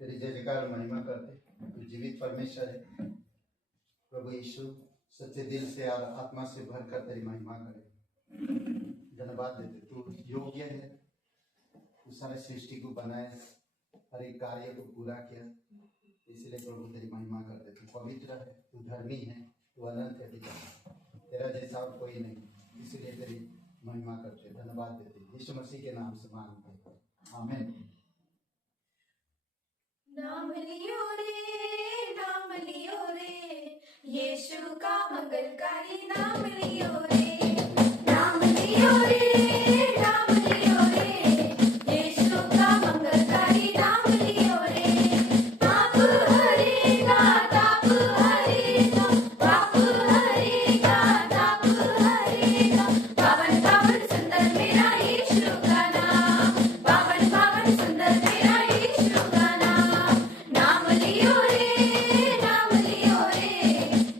तेरी जय जयकार महिमा करते। तू जीवित परमेश्वर है प्रभु यीशु, सच्चे दिल से और आत्मा से भरकर तेरी महिमा करे, धन्यवाद देते। तू योग्य है, तू सारे सृष्टि को बनाए, हर एक कार्य को पूरा किया, इसलिए प्रभु तेरी महिमा करते। तू पवित्र है, तू धर्मी है, तू अनंत है पिता, तेरा जैसा और कोई नहीं, इसीलिए तेरी महिमा करते, धन्यवाद देते। यीशु मसीह के नाम से मांगते, आमीन। नाम लियो रे यीशु का मंगलकारी नाम लियो रे, नाम लियो रे यीशु का मंगलकारी नाम लियो रे। पाप हरेगा, ताप हरेगा, पाप हरेगा, ताप हरेगा। पावन पावन सुंदर मेरा यीशु का नाम, पावन पावन सुंदर मेरा यीशु का नाम। नाम लियो रे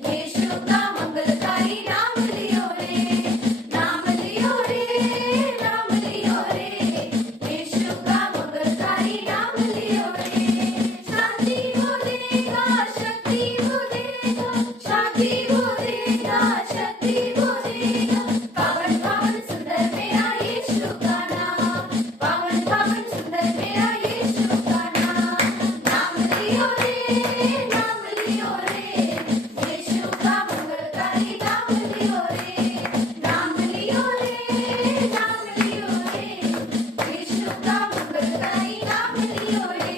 यीशु का मंगलकारी नाम लियो रे, नाम लियो रे यीशु का मंगलकारी नाम लियो रे। शांति वो देगा, शक्ति वो देगा, शांति वो देगा, शक्ति वो देगा। पावन पावन सुंदर मेरा यीशु का नाम, पावन पावन सुंदर मेरा यीशु का नाम। नाम लियो रे यीशु का मंगलकारी नाम लियो रे, नाम लियो रे यीशु का मंगलकारी नाम लियो रे।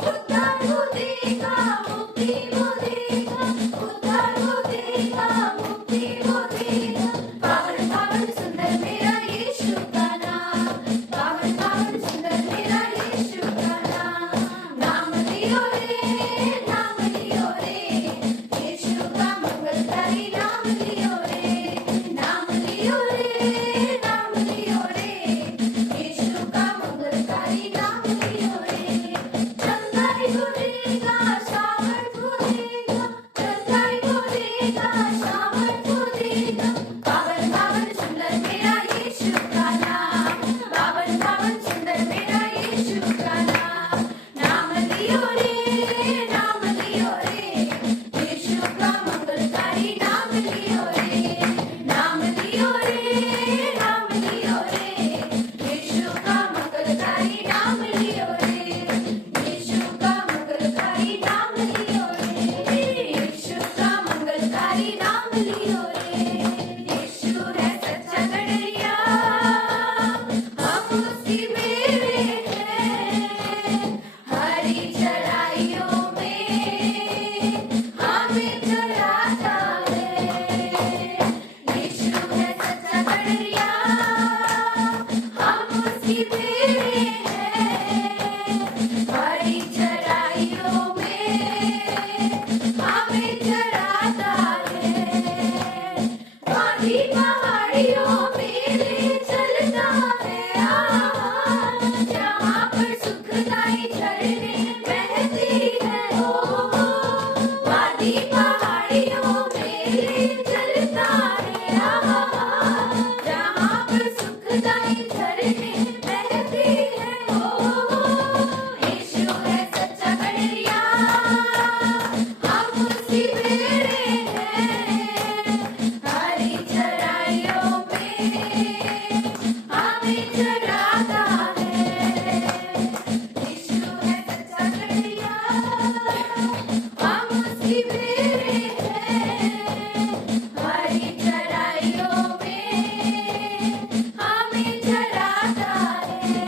उद्धार वो देगा, मुक्ति वो देगा, उद्धार वो देगा, मुक्ति वो देगा। पावन पावन सुंदर मेरा यीशु का नाम, पावन पावन सुंदर मेरा यीशु का नाम। नाम लियो रे यीशु का मंगलकारी नाम लियो रे, नाम लियो रे यीशु का मंगलकारी नाम लियो रे। चंगाई वो देगा, सामर्थ वो देगा, चंगाई वो देगा, सामर्थ वो देगा। पावन पावन सुंदर मेरा यीशु का नाम, पावन पावन सुंदर मेरा यीशु का नाम। नाम लियो रे यीशु का मंगलकारी नाम लियो रे, नाम लियो रे यीशु का मंगलकारी नाम लियो रे, यीशु का मंगलकारी नाम लियो रे, यीशु का मंगलकारी नाम लियो रे। यीशु है सच्चा गड़रिया, हम उसकी मेरे हैं, हरी चढ़ाइयों में हमें चढ़ाता है। यीशु है सच्चा गड़रिया, हम उसकी मेरे हैं, हरी चढ़ाइयों में हमें चढ़ाता है। वादी पहाड़ियों में ले चलता है, जहाँ पर सुखदाई झरने बहती है। ओ वादी पहाड़ियों में ले चलता है, जहाँ पर सुखदाई झरने बहती है। ओ यीशु है सच्चा गड़रिया, हम उसकी मेरे हैं, हरी चढ़ाइयों में हमें चढ़ाता है। यीशु है सच्चा गड़रिया, हम उसकी मेरे हैं, हरी चढ़ाइयों में हमें चढ़ाता है।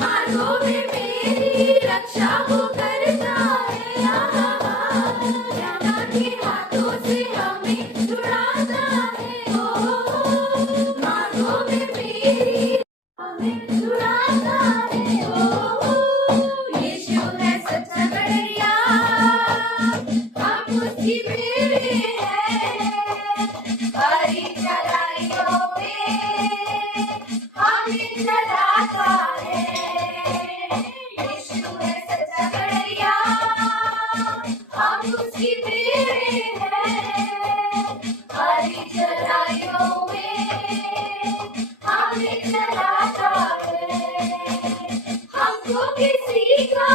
मार्गों में मेरी रक्षा वो करता है, यहाँ के हाथों से हमें छुड़ाता है। ओ मार्गों में मेरी हमें छुड़ाता है। ओ यीशु है सच्चा गड़रिया, हम उसकी मेरे हैं, हरी चढ़ाइयों में हमें चढ़ाता है। यीशु है सच्चा गड़रिया, हम उसकी मेरे हैं, हरी चढ़ाइयों में हमें चढ़ाता है। हमको किसी का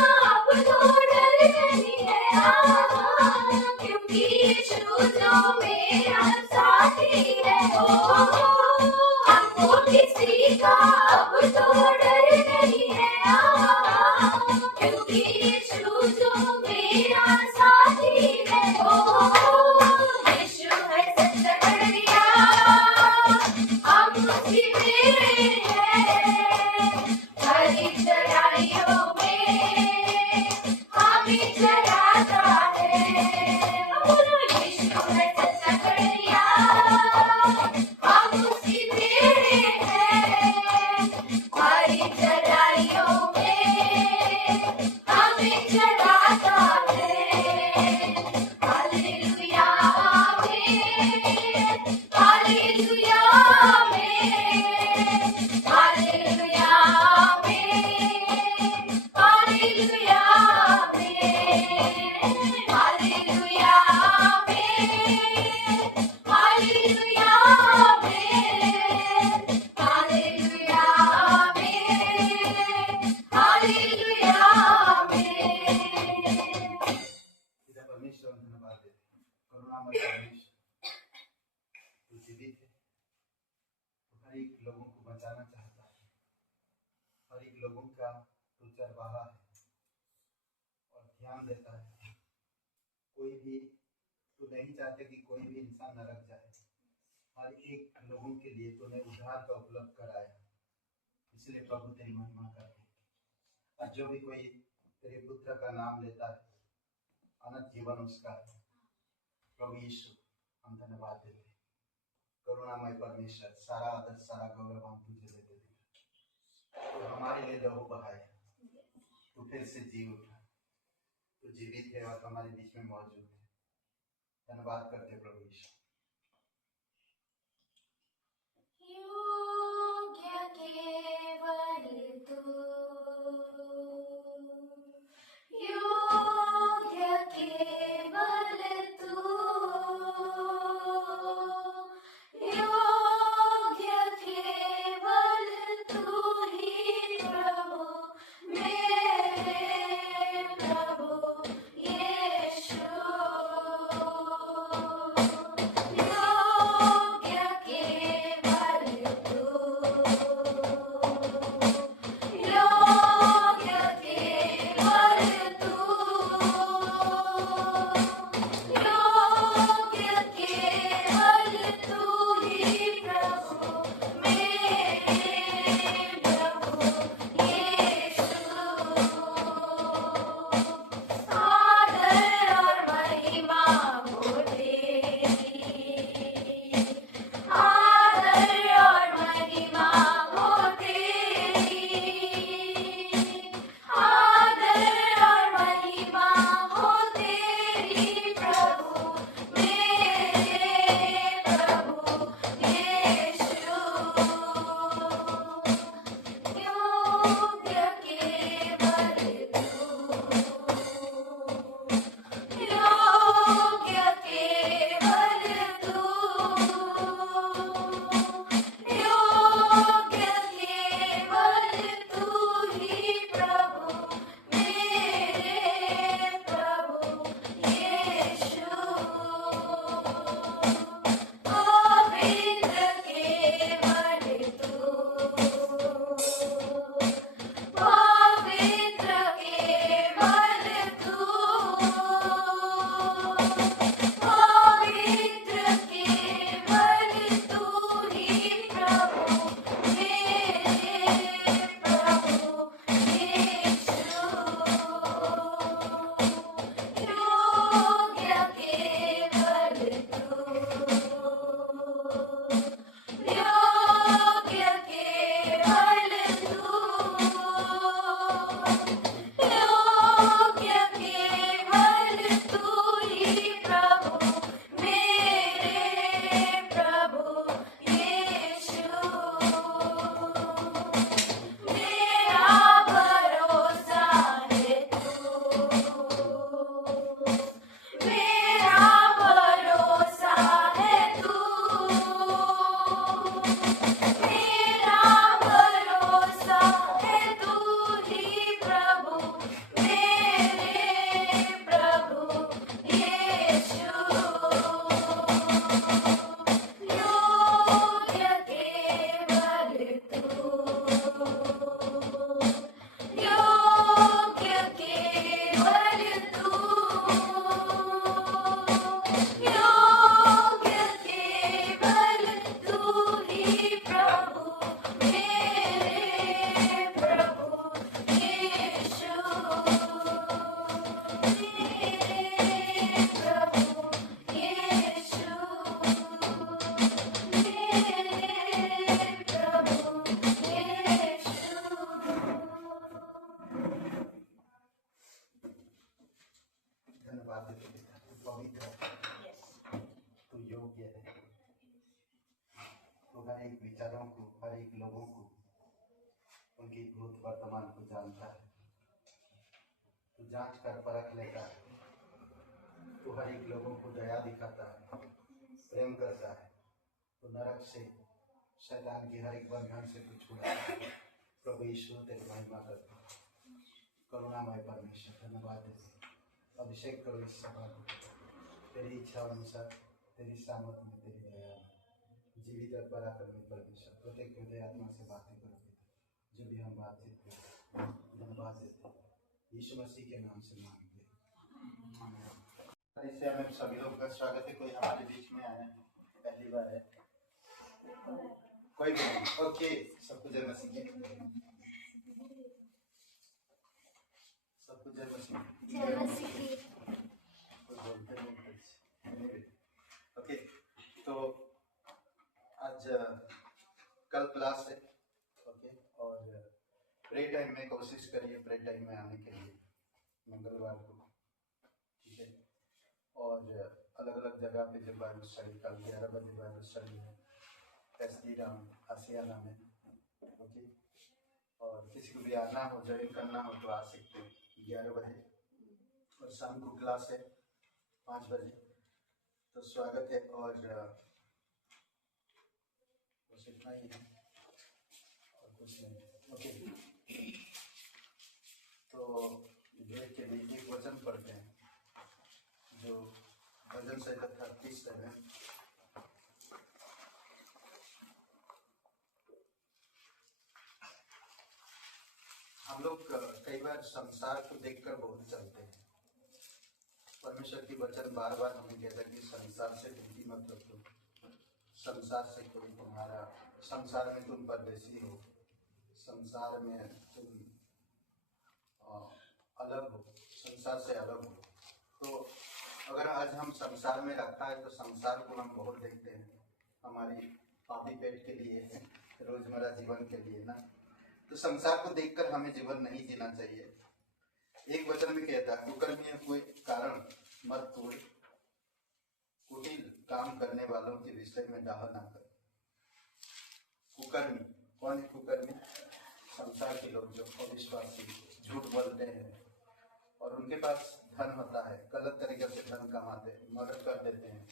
उसी में है, हरी चढ़ाइयों में हमें चढ़ाता है। बोलो यीशु है सच्चा कन्हैया, हम उसी में है, हरी चढ़ाइयों में हमें चढ़ाता है। हालेलुया आमीन, हालेलुया आमीन, हालेलुया आमीन, हालेलुया आमीन, हालेलुया आमीन, हालेलुया आमीन, हालेलुया आमीन, हालेलुया आमीन। पिता परमेश्वर हम धन्यवाद देते हैं। करुणामय परमेश्वर, तू जीवित है, तू हर एक लोगों को बचाना चाहता है, हर एक लोगों का तू चरवाहा है और ध्यान देता है। कोई भी तू नहीं चाहते कि कोई भी इंसान नरक जाए। हर एक लोगों के लिए तूने उद्धार का उपलब्ध कराया, इसलिए प्रभु तेरी महिमा करते हैं। और जो भी कोई तेरे पुत्र का नाम लेता है, अनंत जीवन उसका है। प्रभु यीशु, हम धन्यवाद देते हैं। करुणामय परमेश्वर, सारा आदर सारा गौरव हम तुझे देते हैं। तो हमारे लिए लहू बहाया, तू फिर से जी उठा, तू जीवित है और हमारे बीच में मौजूद है। धन्यवाद करते हैं प्रभु यीशु। योग्य केवल तू, योग्य केवल तू, योग्य केवल तू ही प्रभु, मेरे प्रभु यीशु। को, हर एक लोगों को, उनकी भूत वर्तमान को जानता है। तो जांच कर परख लेता है। तो हर एक लोगों को दया दिखाता है, प्रेम करता है। तो नरक से, शैतान की हर एक बंधन से तू छुड़ाता है। प्रभु यीशु तेरी महिमा करता है। करुणामय परमेश्वर, धन्यवाद देते, अभिषेक करो इस सभा को तेरी इच्छा अनुसार, तेरी सामर्थ में, तेरी दया में। जीवित और पराक्रमी परमेश्वर, प्रत्येक हृदय आत्मा से बातें करो जो भी हम बातचीत करें। धन्यवाद देते, यीशु मसीह के नाम से मांगते हैं। इससे हमें सभी लोग का स्वागत है। कोई हमारे बीच में आया है, पहली बार है? कोई भी नहीं? ओके, सबको जय मसीह की। सबको जय मसीह की। कोई बोलते नहीं कुछ। ओके, तो आज कल क्लास है। ओके, और प्रे टाइम में कोशिश करिए प्रे टाइम में आने के लिए, मंगलवार को, ठीक है। और अलग अलग जगह पे जो बाइबल स्टडी, कल 11 बजे बाइबल स्टडी है एसडी राम आसियाना में। ओके, और किसी को भी आना हो, ज्वाइन करना हो तो आ सकते हो 11 बजे। और शाम को क्लास है 5 बजे। तो स्वागत है। और बस इतना ही है और कुछ नहीं। ओके, तो ब्रेक के लिए एक वचन पढ़ते हैं जो भजन संहिता 38 है। हम लोग कई बार संसार को देखकर बहुत चलते हैं। परमेश्वर की वचन बार बार हमें कहता है कि संसार से प्रीति मत रखो, संसार से कोई तुम्हारा, संसार में तुम परदेशी हो, संसार में तुम अलग हो, संसार से अलग हो। तो अगर आज हम संसार में रखा है तो संसार को हम बहुत देखते हैं हमारी पापी पेट के लिए, रोजमर्रा जीवन के लिए ना। तो संसार को देखकर हमें जीवन नहीं जीना चाहिए। एक वचन में कहता है, कुकर्मी कोई कारण मत तोड़, कुटिल काम करने वालों के विषय में डाह ना कर। कुकर्मी कौन है? कुकर्मी संसार के लोग जो अविश्वासी, झूठ बोलते हैं और उनके पास धन होता है, गलत तरीके से धन कमाते हैं, मर्डर कर देते हैं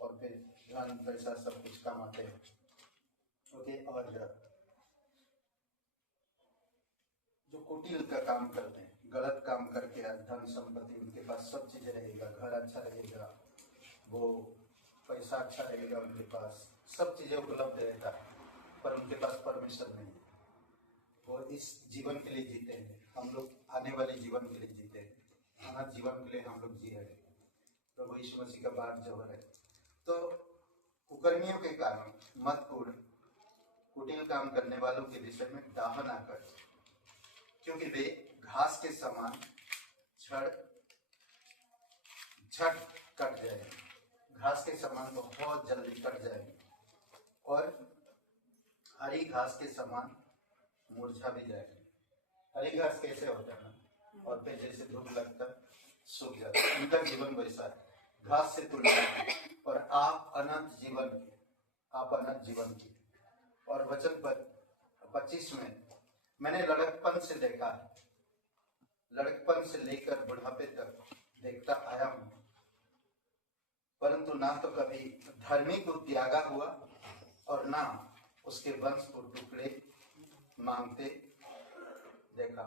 और फिर धन पैसा सब कुछ कमाते हैं। ओके, और जो कुटिल का काम करते हैं, गलत काम करके धन संपत्ति, उनके पास सब चीजें रहेगा, घर अच्छा रहेगा, वो पैसा अच्छा रहेगा, उनके पास सब चीजें उपलब्ध रहता है, पर उनके पास परमेश्वर नहीं है। वो इस जीवन के लिए जीते हैं, हम लोग आने वाले जीवन के लिए जीते हैं, अनंत जीवन के लिए हम लोग जी रहे हैं। प्रभु यीशु मसीह का बाट जोहर है। तो कुकर्मियों के कारण मत कूड़, कुटिल काम करने वालों के विषय में डाह ना कर, क्योंकि वे घास के समान झट कट जाएंगे, घास के समान बहुत जल्दी कट जाएंगे और हरी घास के समान मुरझा भी जाएंगे। हरी घास कैसे होता है ना, और फिर जैसे धूप लगता सूख जाता है, उनका जीवन वैसा है, घास से तुलना है। और आप अनंत जीवन की, आप अनंत जीवन की। और वचन पर 25 में मैंने लड़कपन से देखा है, लड़कपन से लेकर बुढ़ापे तक देखता आया हूं, परंतु ना तो कभी धर्मी को त्यागा हुआ और ना उसके वंश को टुकड़े मांगते देखा।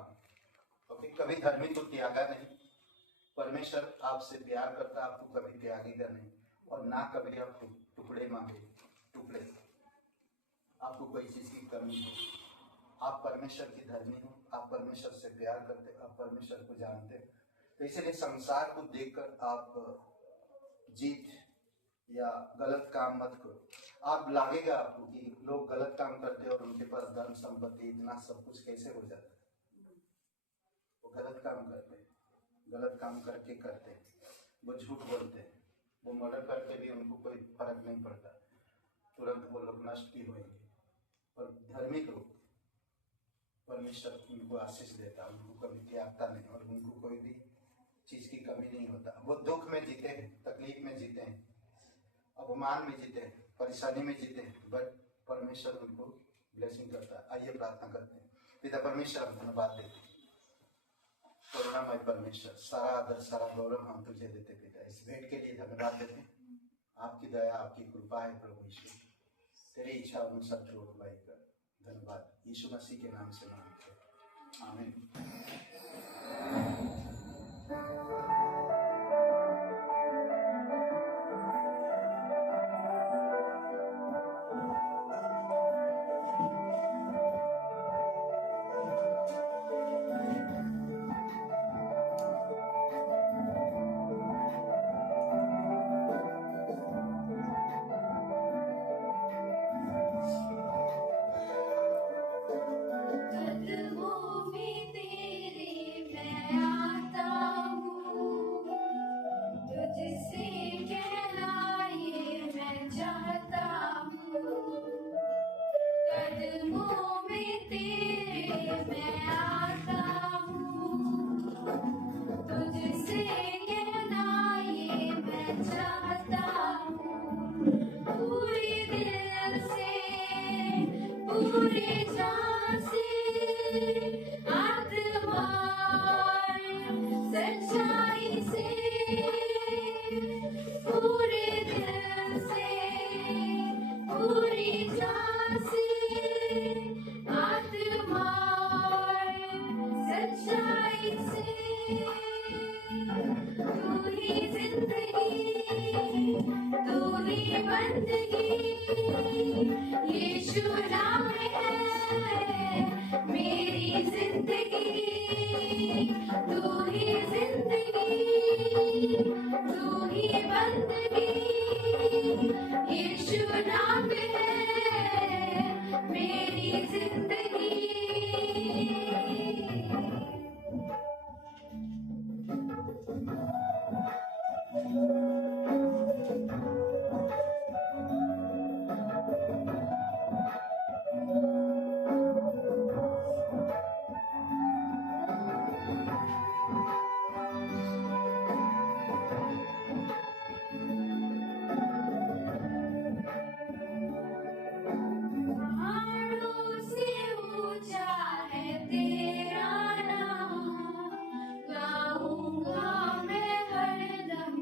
ओके, कभी धर्मी को त्यागा नहीं। परमेश्वर आपसे प्यार करता, आपको कभी त्यागेगा नहीं, और ना कभी आप टुकड़े मांगे, टुकड़े। आपको कोई चीज की कमी हो, आप परमेश्वर की धर्मी हो, आप परमेश्वर से प्यार करते, आप परमेश्वर को जानते हो। तो इसलिए संसार को देखकर आप जीत या गलत काम मत करो। आप लागेगा आपको कि लोग गलत काम करते हैं और उनके पास धन संपत्ति इतना सब कुछ कैसे हो जाता है। वो गलत काम करते हैं, गलत काम करके करते हैं, वो झूठ बोलते हैं, वो मर्डर करके भी उनको कोई फर्क नहीं पड़ता, तुरंत वो लोग नष्ट भी होंगे। और धार्मिक लोग परमेश्वर उनको आशीष देता, उनको कभी त्यागता नहीं और उनको कोई भी चीज की कमी नहीं होता। वो दुख में जीते हैं, तकलीफ में जीते हैं, अपमान में जीते हैं, परेशानी में जीते हैं, बट परमेश्वर उनको आइए प्रार्थना करते हैं। पिता परमेश्वर, हम धन्यवाद देते हैं, करुणामय परमेश्वर, सारा आदर सारा गौरव हम तुझे देते पिता। इस भेंट के लिए धन्यवाद देते हैं। आपकी दया आपकी कृपा है प्रभु यीशु, तेरी इच्छा अनुसार जो अगुवाई कर। धन्यवाद यीशु मसीह के नाम से मांगते हैं, आमीन। कदमों में तेरे मैं आता हूँ, तुझसे कहना ये मैं चाहता हूँ। कदमों में तेरे मैं आता हूँ, तुझसे कहना ये मैं चाहता हूँ। पूरे दिल से पूरे जान से आत्मा सच्चाई से, पूरे दिल से पूरी जान से आत्मा सच्चाई से। तू ही जिंदगी तू ही बंदगी, यीशु नाम है मेरी जिंदगी। तू ही जिंदगी तू ही बंदगी, यीशु नाम है मेरी जिंदगी। पहाड़ों से ऊंचा है तेरा नाम, गाऊंगा मैं हरदम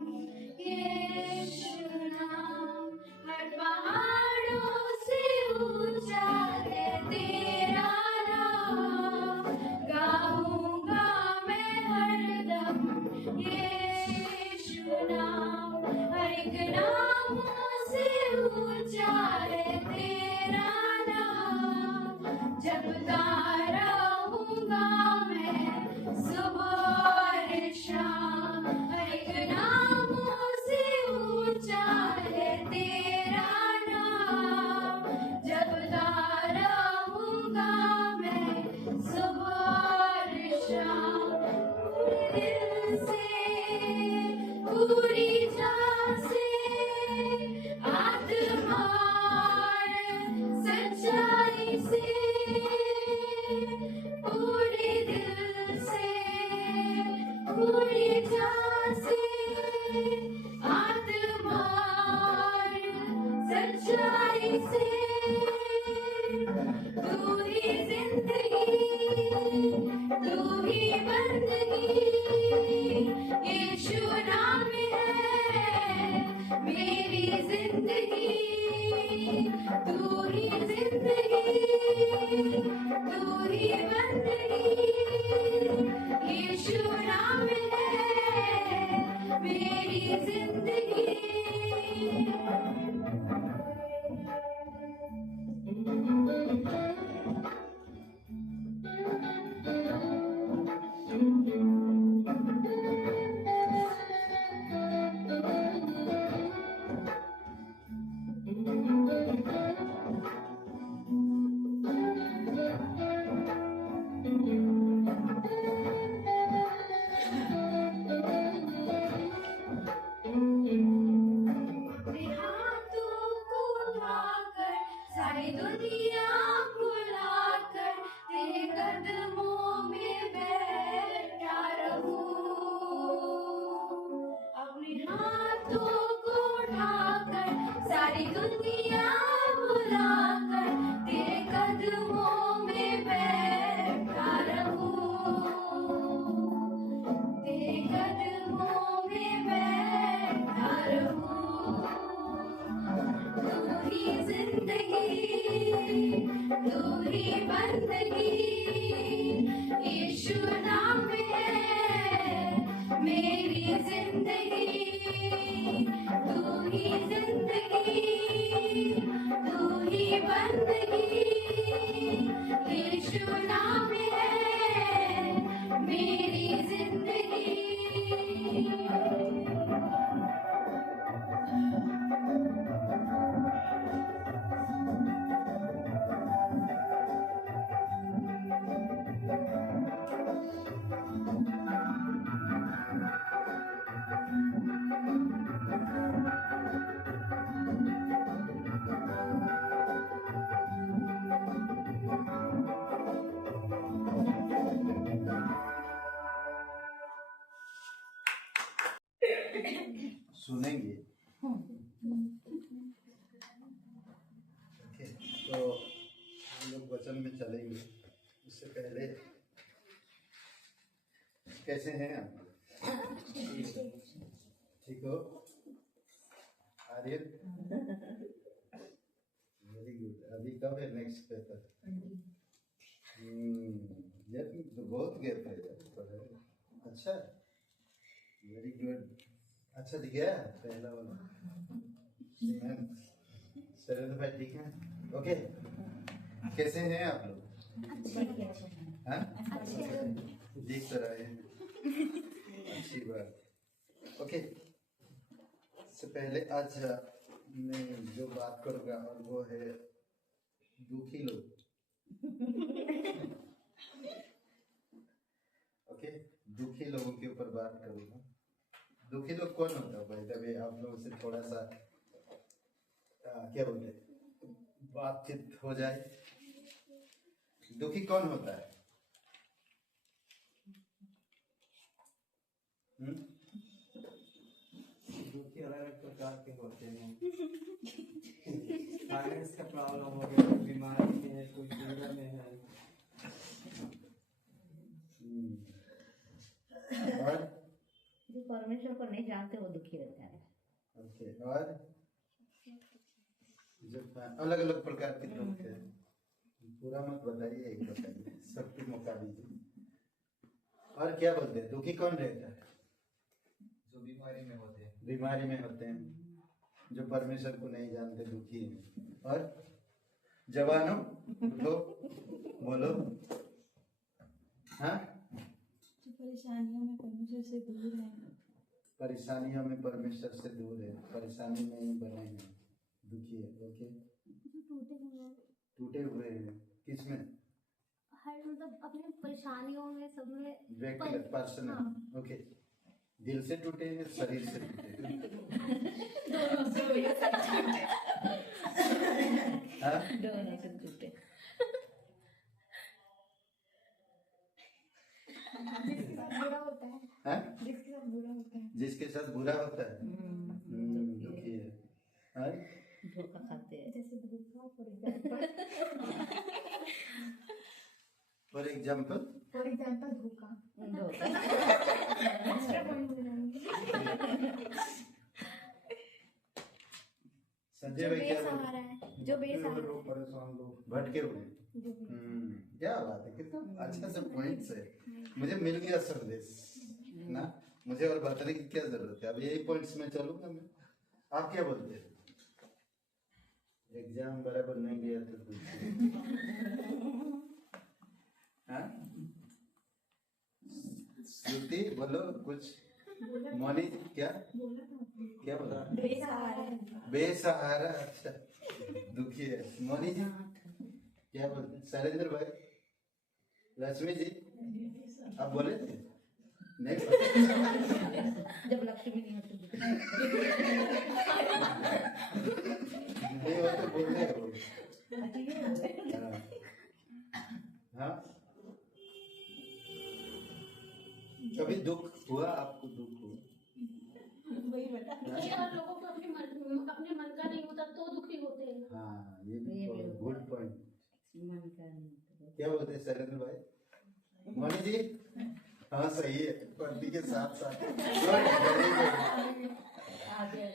यीशु नाम। हर पहाड़ों से ऊंचा है तेरा नाम, गाऊंगा मैं हरदम यीशु नाम। हर एक नाम से ऊंचा है तेरा नाम, जपता रहूंगा मैं सुबह और शाम। हर एक नाम से ऊंचा है तेरा नाम, जपता रहूंगा मैं सुबह और शाम। पूरे दिल से पूरी जान से आत्मा सच्चाई से, जिंदगी यीशु नाम है मेरी जिंदगी तू ही जिंदगी तू ही बंदगी यीशु नाम है मेरी जिंदगी सुनेंगे। ओके, तो हम लोग वचन में चलेंगे। उससे पहले कैसे हैं आप? ठीक हो? Aryan very good. अभी कब है नेक्स्ट पेपर? यार तो बहुत गैप है यार। अच्छा, वेरी गुड। अच्छा दिख गया पहला वाला। शरद भाई ठीक है? ओके, कैसे हैं आप लोग? हाँ, दिख तो रहे हैं। अच्छी बात। ओके, से पहले आज मैं जो बात करूँगा और वो है दुखी लोग। ओके, दुखी लोगों के ऊपर बात करूँगा। दुखी लोग कौन होता है भाई? तभी आप लोगों से थोड़ा सा क्या बोलते हैं, बातचीत हो जाए। दुखी कौन होता है? दुखी अलग अलग प्रकार के होते हैं। फाइनेंस का प्रॉब्लम हो गया, बीमारी में है, कोई शुगर में है। और जो परमेश्वर को नहीं जानते वो दुखी रहता है। ओके, और जो अलग अलग प्रकार के दुख है, पूरा मत बताइए, एक बताइए, सबको मौका दीजिए। और क्या बोलते हैं, दुखी कौन रहता है? जो बीमारी में होते हैं। बीमारी में होते हैं, जो परमेश्वर को नहीं जानते दुखी हैं। और जवानों बोलो, बोलो। हाँ, जो परेशानियों में परमेश्वर से दूर है। परेशानियों में परमेश्वर से दूर है, परेशानी में ही बने हैं, दुखी है। ओके, जो टूटे हुए हैं, टूटे हुए हैं किसमें? हर मतलब अपने परेशानियों में सब में व्यक्तिगत, पर्सनल। हाँ। ओके, दिल से टूटे हैं, शरीर से टूटे हैं? हाँ, दोनों से टूटे। जिसके साथ बुरा होता है, हाँ? जिसके साथ बुरा होता है, जिसके साथ बुरा होता है दुखी है। हाँ? धोखा खाते हैं। जैसे धोखा। फॉर एग्जाम्पल फॉर एग्जाम्पल धोखा। धोखा। एक्स्ट्रा पॉइंट मिलाएंगे। संजय भाई क्या बोल बेसहारा है, जो बेसहारा है, परेशान लोग भटके हुए। जो भी- क्या बात है, कितना अच्छा सा पॉइंट्स है। मुझे मिल गया संदेश ना, मुझे और बताने की क्या जरूरत है। अब यही पॉइंट्स में चलूंगा मैं। आप क्या बोलते हैं? एग्जाम बराबर नहीं गया तो हाँ? श्रुति बोलो कुछ। मोनी क्या बोला था आपने। क्या बोला? बेसहारा है। बेसहारा, अच्छा, दुखी है। मोनी जी क्या बोलते हैं? शैलेंद्र भाई, लक्ष्मी जी आप बोले थे? नहीं बोले? जब लक्ष्मी नहीं होती नहीं वो तो बोल रहे हो। हाँ, कभी दुख हुआ आपको? दुख हुआ? वही बता। कई बार लोगों को अपने मन का नहीं होता तो दुखी होते हैं। हाँ, ये भी ये भी गुड पॉइंट। मन का नहीं होता। क्या बोलते हैं शैलेंद्र भाई? मोनी जी हाँ सही है, पढ़ने के साथ साथ आगे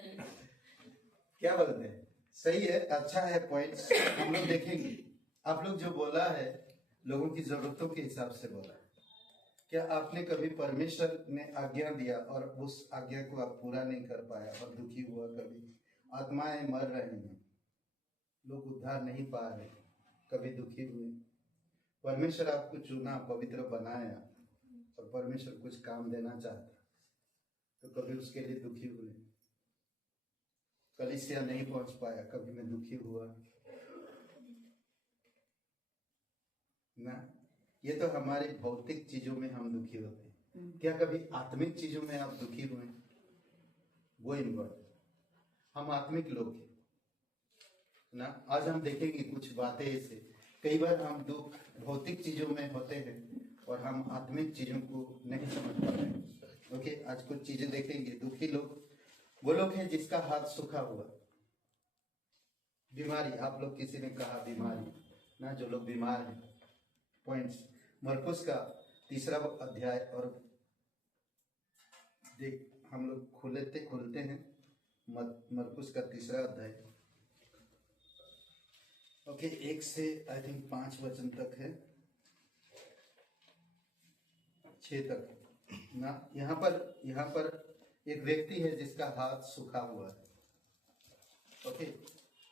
क्या बोलते हैं? सही है, अच्छा है पॉइंट्स, हम लोग देखेंगे। आप लोग जो बोला है लोगों की जरूरतों के हिसाब से बोला। क्या आपने कभी परमेश्वर ने आज्ञा दिया और उस आज्ञा को आप पूरा नहीं कर पाया और दुखी हुआ? कभी आत्माएं मर रही हैं, लोग उद्धार नहीं पा रहे, कभी दुखी हुए? परमेश्वर आपको चुना, पवित्र बनाया और परमेश्वर कुछ काम देना चाहता, तो कभी उसके लिए दुखी हुए? कलीसिया नहीं पहुंच पाया, कभी मैं दुखी हुआ ना? ये तो हमारी भौतिक चीजों में हम दुखी होते हैं। क्या कभी आत्मिक चीजों में आप दुखी हुए? वो इम्पोर्टेंट। हम आत्मिक लोग हैं ना। आज हम देखेंगे कुछ बातें ऐसे, कई बार हम दुख भौतिक चीजों में होते हैं और हम आत्मिक चीजों को नहीं समझ पाते। ओके, आज कुछ चीजें देखेंगे। दुखी लोग वो लोग हैं जिसका हाथ सूखा हुआ। बीमारी, आप लोग किसी ने कहा बीमारी ना, जो लोग बीमार हैं। पॉइंट्स मरकुस का 3 अध्याय और देख हम लोग खुलते हैं मरकुस का 3 अध्याय। ओके, 1 से आई थिंक 5 वचन तक है, 6 तक ना। यहाँ पर एक व्यक्ति है जिसका हाथ सूखा हुआ है। ओके,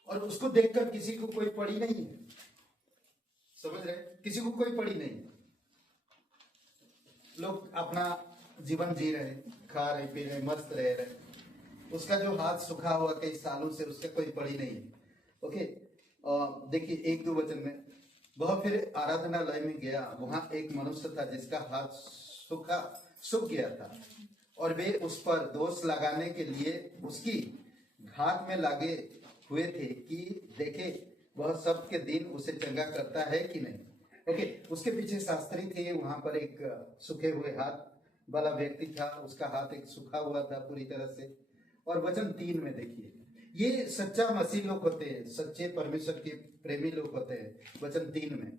और उसको देखकर किसी को कोई पड़ी नहीं है। समझ रहे? किसी को कोई पड़ी नहीं। लोग अपना जीवन जी रहे, खा रहे, पी रहे, मस्त रह रहे। उसका जो हाथ सूखा हुआ कई सालों से, उसका कोई पड़ी नहीं है। ओके, देखिए 1-2 वचन में, वह फिर आराधनालय में गया। वहां एक मनुष्य था जिसका हाथ सूख गया था और वे उस पर दोष लगाने के लिए उसकी घात में लगे हुए थे कि देखे वह सबके दिन उसे चंगा करता है कि नहीं। ओके, उसके पीछे शास्त्री थे। वहां पर एक सूखे हुए हाथ वाला व्यक्ति था, उसका हाथ एक सूखा हुआ था पूरी तरह से। और वचन 3 में देखिए, ये सच्चा मसीह लोग होते हैं, सच्चे परमेश्वर के प्रेमी लोग होते हैं। वचन 3 में,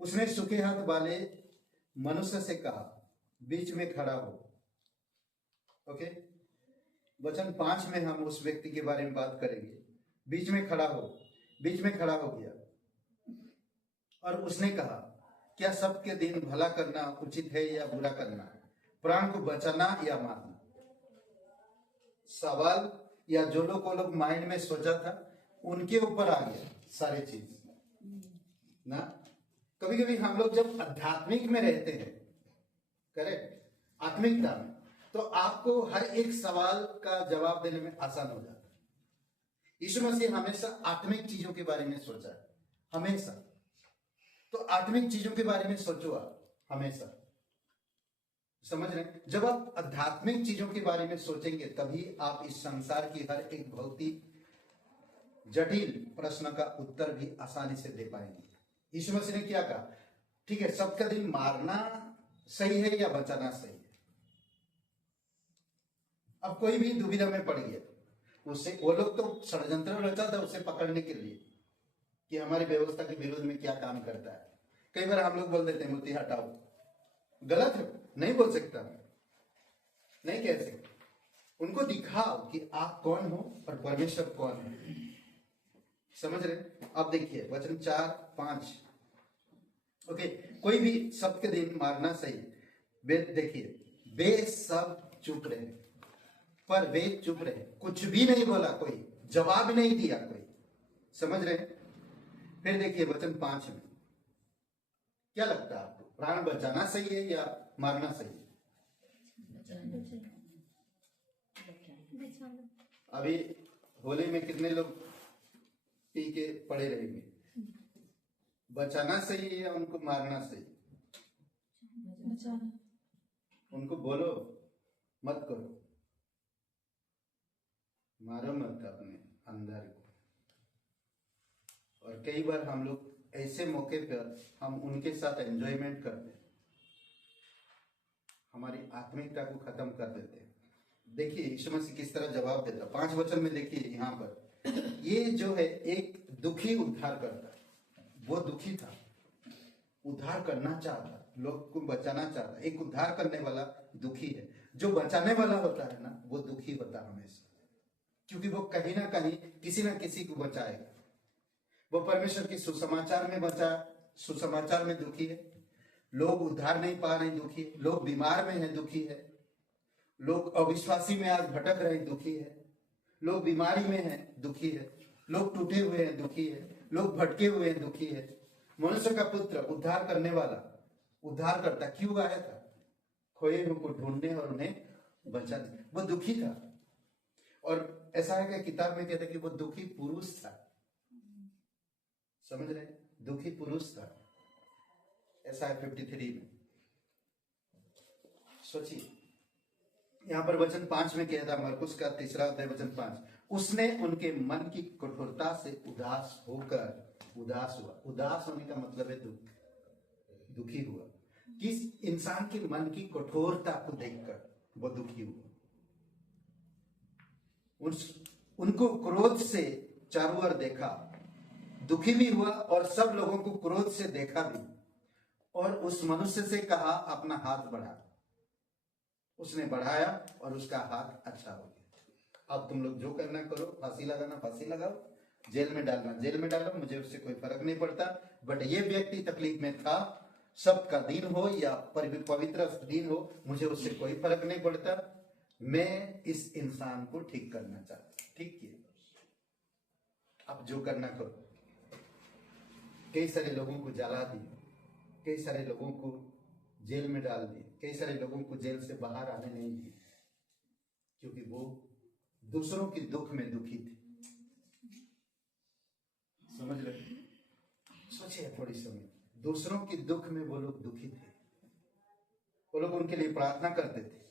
उसने सूखे हाथ वाले मनुष्य से कहा, बीच में खड़ा हो। ओके, वचन 5 में हम उस व्यक्ति के बारे में बात करेंगे। बीच में खड़ा हो गया और उसने कहा, क्या सबके दिन भला करना उचित है या बुरा करना, प्राण को बचाना या मारना? सवाल या जो लोग माइंड में सोचा था उनके ऊपर आ गया सारी चीज ना। कभी कभी हम लोग जब आध्यात्मिक में रहते हैं, करेक्ट, आत्मिकता में, तो आपको हर एक सवाल का जवाब देने में आसान हो जाता है। यीशु मसीह हमेशा आत्मिक चीजों के बारे में सोचा है, हमेशा। तो आत्मिक चीजों के बारे में सोचो आप हमेशा। समझ रहे हैं? जब आप आध्यात्मिक चीजों के बारे में सोचेंगे तभी आप इस संसार की हर एक भौतिक जटिल प्रश्न का उत्तर भी आसानी से दे पाएंगे। यीशु मसीह ने क्या कहा? ठीक है, सबका दिन मारना सही है या बचाना सही है? अब कोई भी दुविधा में पड़ गया, उससे वो लोग तो षड्यंत्र रचा था उसे पकड़ने के लिए कि हमारी व्यवस्था के विरोध में क्या काम करता है। कई बार हम लोग बोल देते हैं मूर्ति हटाओ, गलत है, नहीं बोल सकता, नहीं कह सकते। उनको दिखाओ कि आप कौन हो और परमेश्वर कौन है। समझ रहे? अब देखिए वचन 4-5। ओके, कोई भी सबके दिन मारना सही। वे देखिए, वे सब चुप रहे, पर वे चुप रहे, कुछ भी नहीं बोला, कोई जवाब नहीं दिया कोई। समझ रहे? फिर देखिए वचन 5 में, क्या लगता है आपको, प्राण बचाना सही है या मारना सही है? अभी होली में कितने लोग पी के पड़े रहेंगे? बचाना सही है या उनको मारना सही? बचाना। उनको बोलो मत करो, मारो मत अपने अंदर को। और कई बार हम लोग ऐसे मौके पर हम उनके साथ एंजॉयमेंट करते हैं, हमारी आत्मिकता को खत्म कर देते हैं। देखिए यीशु मसीह किस तरह जवाब देता। 5 वचन में देखिए, यहाँ पर ये जो है एक दुखी उद्धार करता है। वो दुखी था, उद्धार करना चाहता, लोग को बचाना चाहता। एक उद्धार करने वाला दुखी है। जो बचाने वाला होता है ना, वो दुखी होता है हमेशा, क्योंकि वो कहीं ना कहीं किसी ना किसी को बचाएगा। वो परमेश्वर के सुसमाचार में सुसमाचार में दुखी है, लोग उद्धार नहीं पा रहे दुखी है, लोग बीमार में हैं दुखी है, लोग अविश्वासी में आज भटक रहे दुखी है, लोग बीमारी में हैं दुखी है, लोग टूटे हुए हैं दुखी है, लोग भटके हुए हैं दुखी है। मनुष्य का पुत्र उद्धार करने वाला, उद्धार करता क्यों आया था? खोए हुए को ढूंढने और उन्हें बचाने। वो दुखी था, और ऐसा है कि किताब में कहते कि वो दुखी पुरुष था। समझ रहे? दुखी पुरुष था, ऐसा है 53 में। सोचिए, यहां पर वचन 5 में कहता, मरकुस का 3 अध्याय वचन 5, उसने उनके मन की कठोरता से उदास होकर, उदास हुआ। उदास होने का मतलब है दुख, दुखी हुआ। किस इंसान के मन की कठोरता को देखकर वो दुखी हुआ। उनको क्रोध से चारों ओर देखा, दुखी भी हुआ और सब लोगों को क्रोध से देखा भी, और उस मनुष्य से कहा अपना हाथ बढ़ा। उसने बढ़ाया और उसका हाथ अच्छा हो गया। अब तुम लोग जो करना करो, फांसी लगाना फांसी लगाओ, जेल में डालना जेल में डालो, मुझे उससे कोई फर्क नहीं पड़ता। बट ये व्यक्ति तकलीफ में था, सबका दिन हो या पवित्र दिन हो, मुझे उससे कोई फर्क नहीं पड़ता। मैं इस इंसान को ठीक करना चाहता हूं। ठीक किया, अब जो करना करो। कई सारे लोगों को जला दिए, कई सारे लोगों को जेल में डाल दिए, कई सारे लोगों को जेल से बाहर आने नहीं दिए, क्योंकि वो दूसरों के दुख में दुखी थे। समझ रहे? सोचिए थोड़ी समय, दूसरों के दुख में वो लोग दुखी थे, वो लोग उनके लिए प्रार्थना करते थे,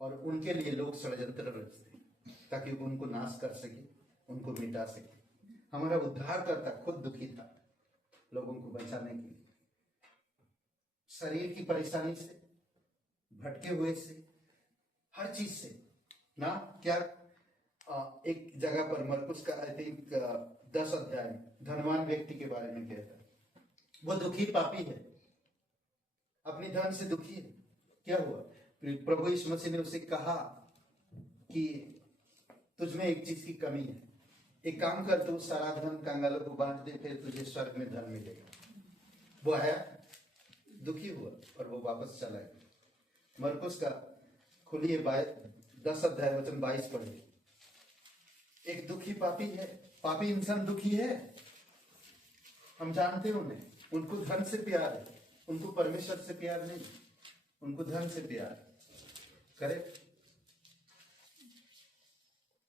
और उनके लिए लोग षड्यंत्र रचते ताकि वो उनको नाश कर सके, उनको मिटा सके। हमारा उद्धारकर्ता खुद दुखी था लोगों को बचाने के लिए। शरीर की परेशानी से, भटके हुए से, हर चीज से ना। क्या एक जगह पर मरकुस का आई थिंक 10 अध्याय धनवान व्यक्ति के बारे में कहता है, वो दुखी पापी है, अपनी धन से दुखी है। क्या हुआ? प्रभु यीशु मसीह ने उसे कहा कि तुझमें एक चीज की कमी है, एक काम कर, तू सारा धन कंगालों को बांट दे, फिर तुझे स्वर्ग में धन मिलेगा। वो आया, दुखी हुआ और वो वापस चला गया। मरकुस का खुलिए 10 अध्याय वचन 22 पढ़िए। एक दुखी पापी है, पापी इंसान दुखी है, हम जानते हैं उन्हें। उनको धन से प्यार है, उनको परमेश्वर से प्यार नहीं, उनको धन से प्यार। करेक्ट?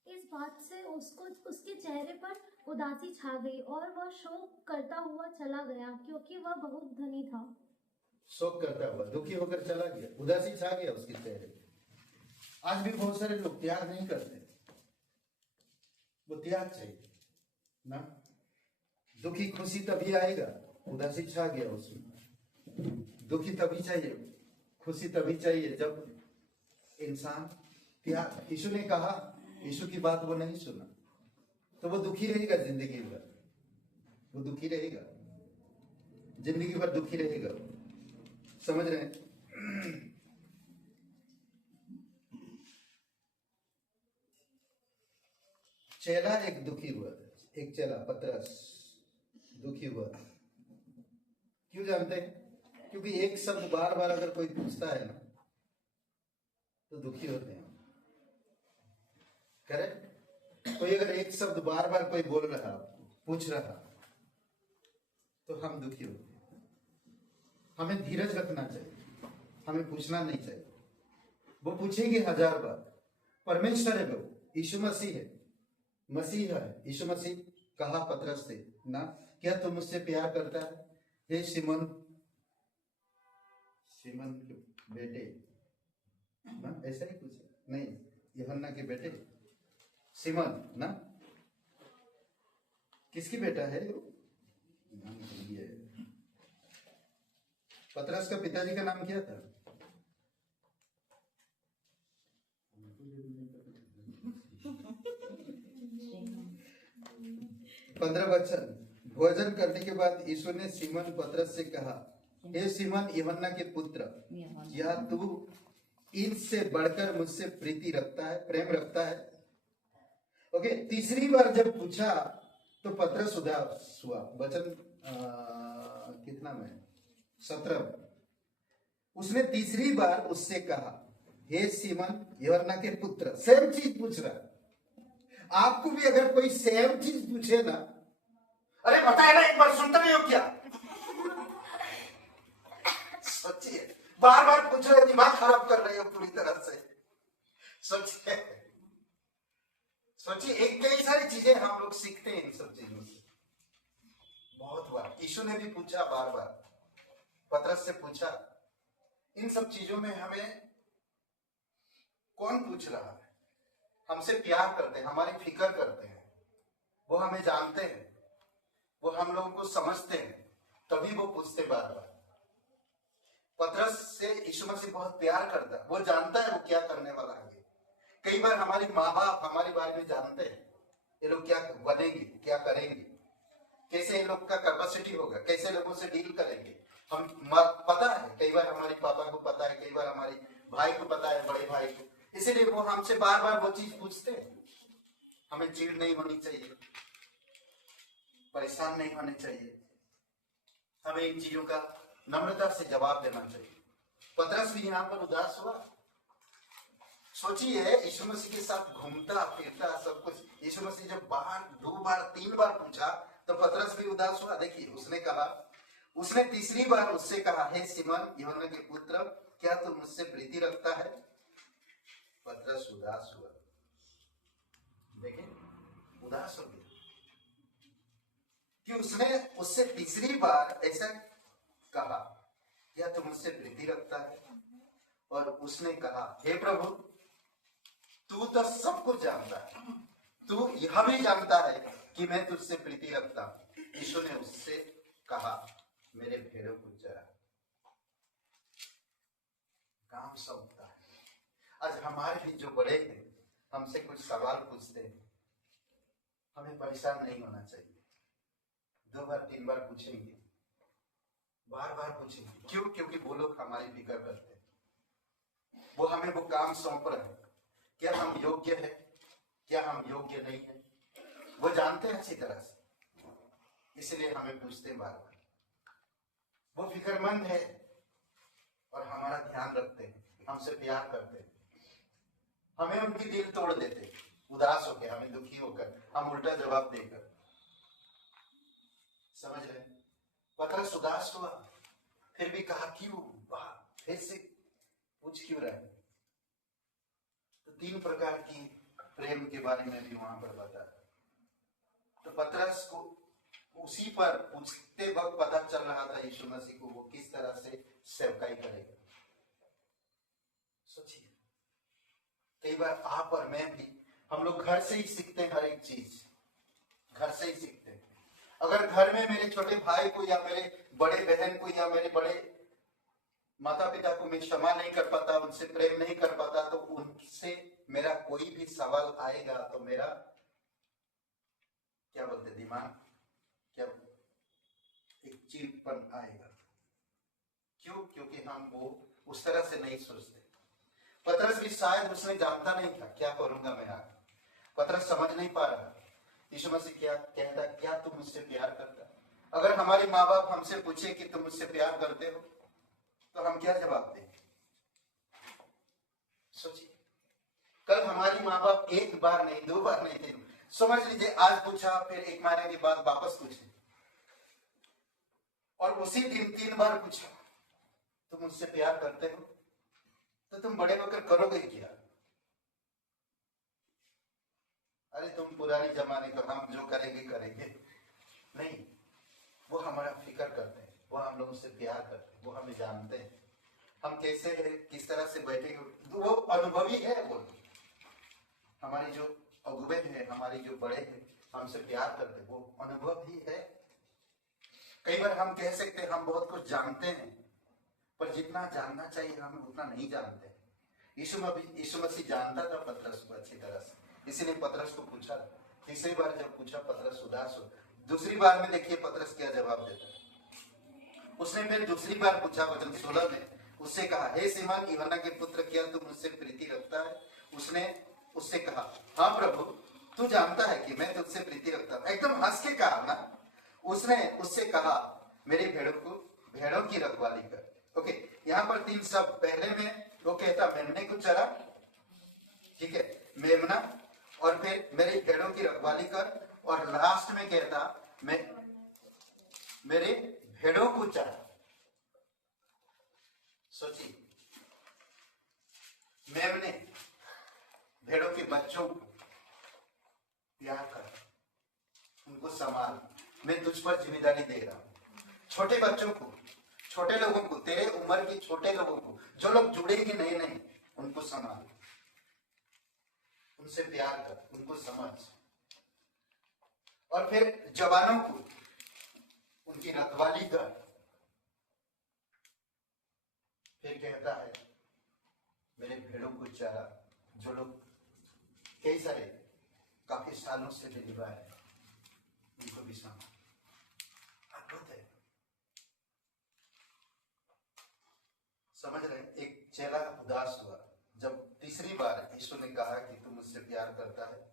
इस बात से उसको उसके चेहरे पर उदासी छा गई और वह शोक करता हुआ चला गया, क्योंकि वह बहुत धनी था। शोक करता हुआ दुखी होकर चला गया, उदासी छा गया उसके चेहरे पे। आज भी बहुत सारे लोग त्याग नहीं करते, वो त्याग चाहिए ना। दुखी खुशी तभी आएगा, उदासी छा गया उसमें। दुखी तभी चाहिए, खुशी तभी चाहिए जब इंसान त्याग। यीशु ने कहा, यीशु की बात वो नहीं सुना तो वो दुखी रहेगा जिंदगी भर, वो दुखी रहेगा जिंदगी भर, दुखी रहेगा। समझ रहे हैं? चेला एक दुखी हुआ, एक चेला पतरस दुखी हुआ। क्यों जानते हैं? क्योंकि एक शब्द बार बार अगर कोई पूछता है ना तो दुखी होते हैं। करेक्ट? कोई अगर एक शब्द बार बार कोई बोल रहा, पूछ रहा, तो हम दुखी होते हैं। हमें धीरज रखना चाहिए, हमें पूछना नहीं चाहिए। वो पूछेंगे 1000 बार। परमेश्वर है, वो यीशु मसीह है, मसीह है। यीशु मसीह कहा पतरस से ना, क्या तुम मुझसे प्यार करता है? हे सिमोन, सिमोन के बेटे ना, ऐसा ही कुछ नहीं, यूहन्ना के बेटे सिमोन ना, किसकी बेटा है वो? ये पतरस का पिताजी का नाम क्या था? पंद्रह वचन। भोजन करने के बाद यीशु ने सीमन पतरस से कहा, हे सीमन यूहन्ना के पुत्र, क्या तू इनसे बढ़कर मुझसे प्रीति रखता है, प्रेम रखता है? ओके, तीसरी बार जब पूछा तो पतरस उदास हुआ। वचन कितना में 17। उसने तीसरी बार उससे कहा, हे सीमन यूहन्ना के पुत्र। सेम चीज पूछ रहा है। आपको भी अगर कोई सेम चीज पूछे ना, अरे बताए ना, एक बार सुनते नहीं हो क्या? सोचिए, बार बार पूछ रहे, दिमाग खराब कर रहे हो पूरी तरह से। सोचिए सोचिए, एक कई सारी चीजें हम लोग सीखते हैं इन सब चीजों से। बहुत बार यीशु ने भी पूछा, बार बार पतरस से पूछा, इन सब चीजों में हमें कौन पूछ रहा है? हमसे प्यार करते हैं, हमारी फिक्र करते हैं, वो हमें जानते हैं, वो हम लोगों को समझते हैं, तभी वो पूछते बार बार। पतरस से यीशु मसीह बहुत प्यार करता है, वो जानता है वो क्या करने वाला है। कई बार हमारी माँ बाप हमारे बारे में जानते हैं, ये लोग क्या बनेंगे, क्या करेंगे, कैसे इन लोग का कैपेसिटी होगा, कैसे लोगों से डील करेंगे। हम पता है, कई बार हमारे पापा को पता है, कई बार हमारे भाई को पता है, बड़े भाई को, इसीलिए वो हमसे बार बार वो चीज पूछते हैं। हमें चिढ़ नहीं होनी चाहिए, परेशान नहीं होने चाहिए, हमें इन चीजों का नम्रता से जवाब देना चाहिए। पतरस भी यहाँ पर उदास हुआ। सोचिए, यीशु मसीह के साथ घूमता फिरता सब कुछ, यीशु मसीह जब बाहर 2 बार 3 बार पूछा तो पतरस भी उदास हुआ। देखिए, उसने तीसरी बार उससे कहा, हे सीमन यूहन्ना के पुत्र, क्या तू मुझसे प्रीति रखता है? पतरस उदास हुआ। देखिए, उदास हो गया कि उसने उससे तीसरी बार ऐसा कहा, क्या तू मुझसे प्रीति रखता है? और उसने कहा, हे प्रभु, तू तो सब कुछ जानता है, तू यह भी जानता है कि मैं तुझसे प्रीति रखता हूं। यीशु ने उससे कहा, मेरे भेड़ों को चरा। काम सौंपता है। आज हमारे भी जो बड़े हैं हमसे कुछ सवाल पूछते हैं, हमें परेशान नहीं होना चाहिए। 2 बार 3 बार पूछेंगे, बार बार पूछेंगे। क्यों? क्योंकि वो लोग हमारी फिक्र करते हैं, वो हमें वो काम सौंप रहे हैं। क्या हम योग्य है, क्या हम योग्य नहीं है, वो जानते हैं अच्छी तरह से, इसलिए हमें पूछते हैं बार बार। वो फिक्रमंद है और हमारा ध्यान रखते हैं, हमसे प्यार करते हैं, हमें उनकी दिल तोड़ देते, उदास होकर, हमें दुखी होकर, हम उल्टा जवाब देकर। समझ रहे? पतरस उदास हुआ, फिर भी कहा, क्यों? फिर से पूछ क्यों रहे? तो 3 प्रकार की प्रेम के बारे में भी वहां पर बताया। तो पतरस को उसी पर पूछते वक्त पता चल रहा था यीशु मसीह को वो किस तरह से सेवकाई करेगा। सोचिए, कई बार आप और मैं भी, हम लोग घर से ही सीखते हैं, हर एक चीज घर से ही सीखते हैं। अगर घर में मेरे छोटे भाई को या मेरे बड़े बहन को या मेरे बड़े माता पिता को मैं क्षमा नहीं कर पाता, उनसे प्रेम नहीं कर पाता, तो उनसे मेरा कोई भी सवाल आएगा तो मेरा क्या बोलते, दिमाग क्या एक चिड़पन आएगा। क्यों? क्योंकि हम वो उस तरह से नहीं सोचते। पतरस भी शायद उसने जानता नहीं था क्या करूंगा मैं आगे। पतरस समझ नहीं पा रहा यीशु मसीह क्या कहता, क्या तुम मुझसे प्यार करता? अगर हमारे माँ बाप हमसे पूछे कि तुम मुझसे प्यार करते हो तो हम क्या जवाब दें? सोचिए, कल हमारी माँ बाप 1 बार नहीं, 2 बार नहीं, 3, समझ लीजिए आज पूछा, फिर 1 महीने के बाद वापस पूछे और उसी दिन 3 बार पूछा, तुम मुझसे प्यार करते हो? तो तुम बड़े होकर करोगे क्या? अरे तुम पुराने जमाने का, हम जो करेंगे करेंगे। नहीं, वो हमारा फिक्र करते हैं, वो हम लोगों से प्यार करते हैं, वो हमें जानते हैं हम कैसे है, किस तरह से बैठेंगे। वो अनुभवी है। वो हमारे जो अगुवे हैं, हमारे जो बड़े हैं, हमसे प्यार करते हैं, वो अनुभव ही है। कई बार हम कह सकते हैं हम बहुत कुछ जानते हैं, पर जितना जानना चाहिए हम उतना नहीं जानते। यीशु मसीह जानता था पतरस को अच्छी तरह से, इसीलिए पतरस को पूछा। तीसरी बार जब पूछा, पतरस उदास हो। दूसरी बार में देखिए पतरस क्या जवाब देता है। उसने फिर दूसरी बार पूछा, वचन 16 में उससे कहा, हे सीमन यूहन्ना के पुत्र, क्या तू मुझसे प्रीति रखता है? उसने उससे कहा, हाँ प्रभु, तू जानता है कि मैं तुझसे प्रीति रखता हूं। एकदम हंस के कहा ना उसने, उससे कहा मेरी भेड़ों की रखवाली कर। ओके, यहाँ पर 3 शब्द। पहले में वो कहता मेमने को चरा, ठीक है, मेमना, और फिर मेरी भेड़ों की रखवाली कर, और लास्ट में कहता मैं मेरे भेड़ों को चरा। सोचिए, मेमने भेड़ों के बच्चों को प्यार कर, उनको संभाल, मैं तुझ पर जिम्मेदारी दे रहा हूं। छोटे बच्चों को, छोटे लोगों को, तेरे उम्र के छोटे लोगों को, जो लोग जुड़ेंगे नए नए, उनको संभाल, उनसे प्यार कर, उनको समझ। और फिर जवानों को उनकी रखवाली कर। फिर कहता है मेरे भेड़ों को चरा, जो लोग कई सारे काफी सालों से डिलीवर है, उनको भी संभाल। अद्भुत है, समझ रहे हैं? एक चेला उदास हुआ जब तीसरी बार यीशु ने कहा कि तू मुझसे प्यार करता है।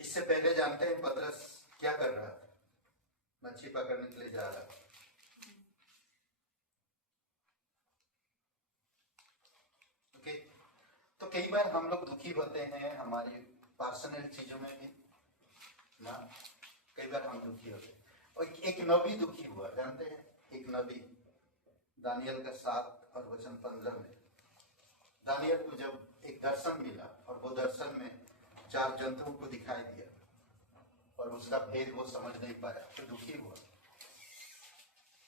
इससे पहले जानते हैं पतरस क्या कर रहा था? मच्छी पकड़ने के लिए जा रहा था। ओके, तो कई बार हम लोग दुखी होते हैं हमारी पर्सनल चीजों में भी ना, कई बार हम दुखी होते हैं। और एक नबी दुखी हुआ, जानते हैं? एक नबी, दानियल का 7 और वचन 15 में दानियल को जब एक दर्शन मिला और वो दर्शन में 4 जंतुओं को दिखाई दिया और उसका भेद वो समझ नहीं पाया, तो दुखी हुआ।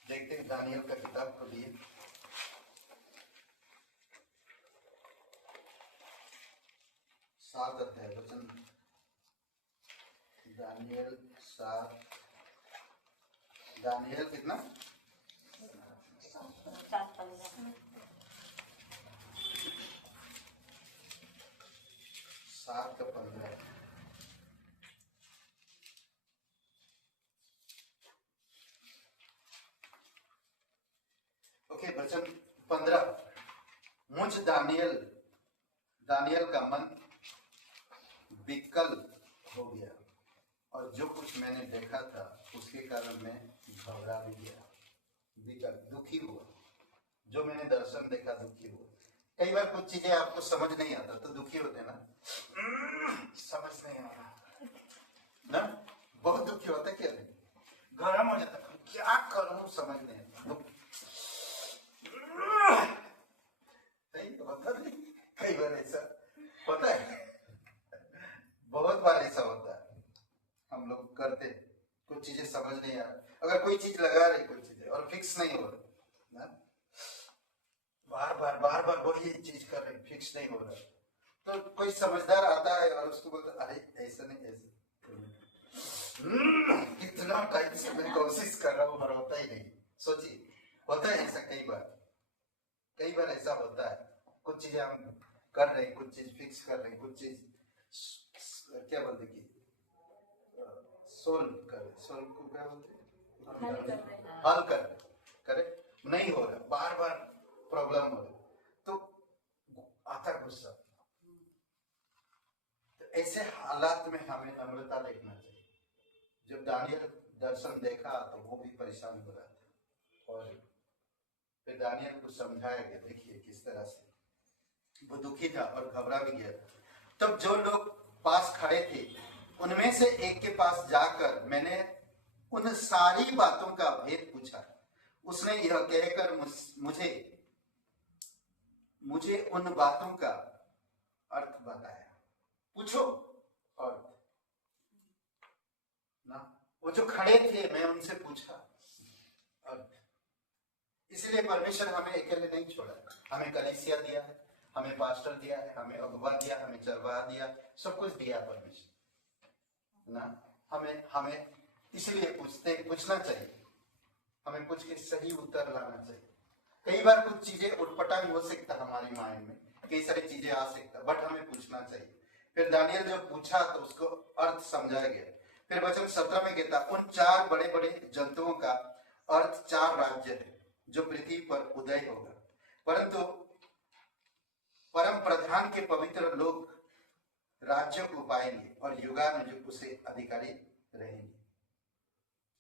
देखते हैं दानियल का किताब को लिए 7 अध्याय वचन, दानियल 7, दानियल कितना 7 का 15। ओके, वचन 15। मुझ दानियल का मन विकल हो गया और जो कुछ मैंने देखा था उसके कारण मैं घबरा भी गया। विकल, दुखी हुआ, जो मैंने दर्शन देखा दुखी हुआ। कई बार कुछ चीजें आपको समझ नहीं आता तो दुखी होते ना, समझ नहीं आ रहा ना, बहुत दुखी होता है। क्या नहीं, गरम हो जाता, क्या करूं समझ नहीं आता। नहीं, कई बार ऐसा होता है, बहुत बार ऐसा होता है। हम लोग करते कुछ चीजें समझ नहीं आ रहा, अगर कोई चीज लगा रही कुछ चीजें और फिक्स नहीं हो रहा ना, बार बार वही चीज कर रहे, फिक्स नहीं हो रहा, तो कोई समझदार आता है और उसको बोलता अरे ऐसा नहीं ऐसे, कितना टाइम से मैं कोशिश कर रहा हूँ और होता ही नहीं। सोचिए, होता है ऐसा कई बार ऐसा होता है। कुछ चीजें हम कर रहे हैं, कुछ चीज फिक्स कर रहे हैं, कुछ चीज क्या बोलते कि सोल्व को क्या बोलते, हल कर करे, नहीं हो रहा, बार बार प्रॉब्लम हो रहा, तो आता गुस्सा। तो ऐसे हालात में हमें नम्रता देखना चाहिए। जब दानियल दर्शन देखा तो वो भी परेशान हो रहा था और फिर दानियल को समझाया गया, देखिए किस तरह से वो दुखी था और घबरा भी गया। तब जो लोग पास खड़े थे उनमें से एक के पास जाकर मैंने उन सारी बातों का भेद पूछा। उसने यह कहकर मुझे उन बातों का अर्थ बताया। पूछो और ना, वो जो खड़े थे मैं उनसे पूछा अर्थ। इसलिए परमेश्वर हमें अकेले नहीं छोड़ा, हमें कलीसिया दिया है, हमें पास्टर दिया है, हमें अगुवा दिया, हमें चरवाहा दिया, सब कुछ दिया परमेश्वर ना। हमें इसलिए पूछना चाहिए, हमें पूछ के सही उत्तर लाना चाहिए। कई बार कुछ चीजें उटपटांग हो सकता हमारी माइंड में, कई सारी चीजें आ सकता, बट हमें पूछना चाहिए। फिर दानियल जब पूछा तो उसको अर्थ समझाया गया। फिर वचन 17 में कहता उन 4 बड़े बड़े जंतुओं का अर्थ 4 राज्य है जो पृथ्वी पर उदय होगा, परंतु परम प्रधान के पवित्र लोग राज्य को पाएंगे और युगानुयुग उसे अधिकारी रहेंगे।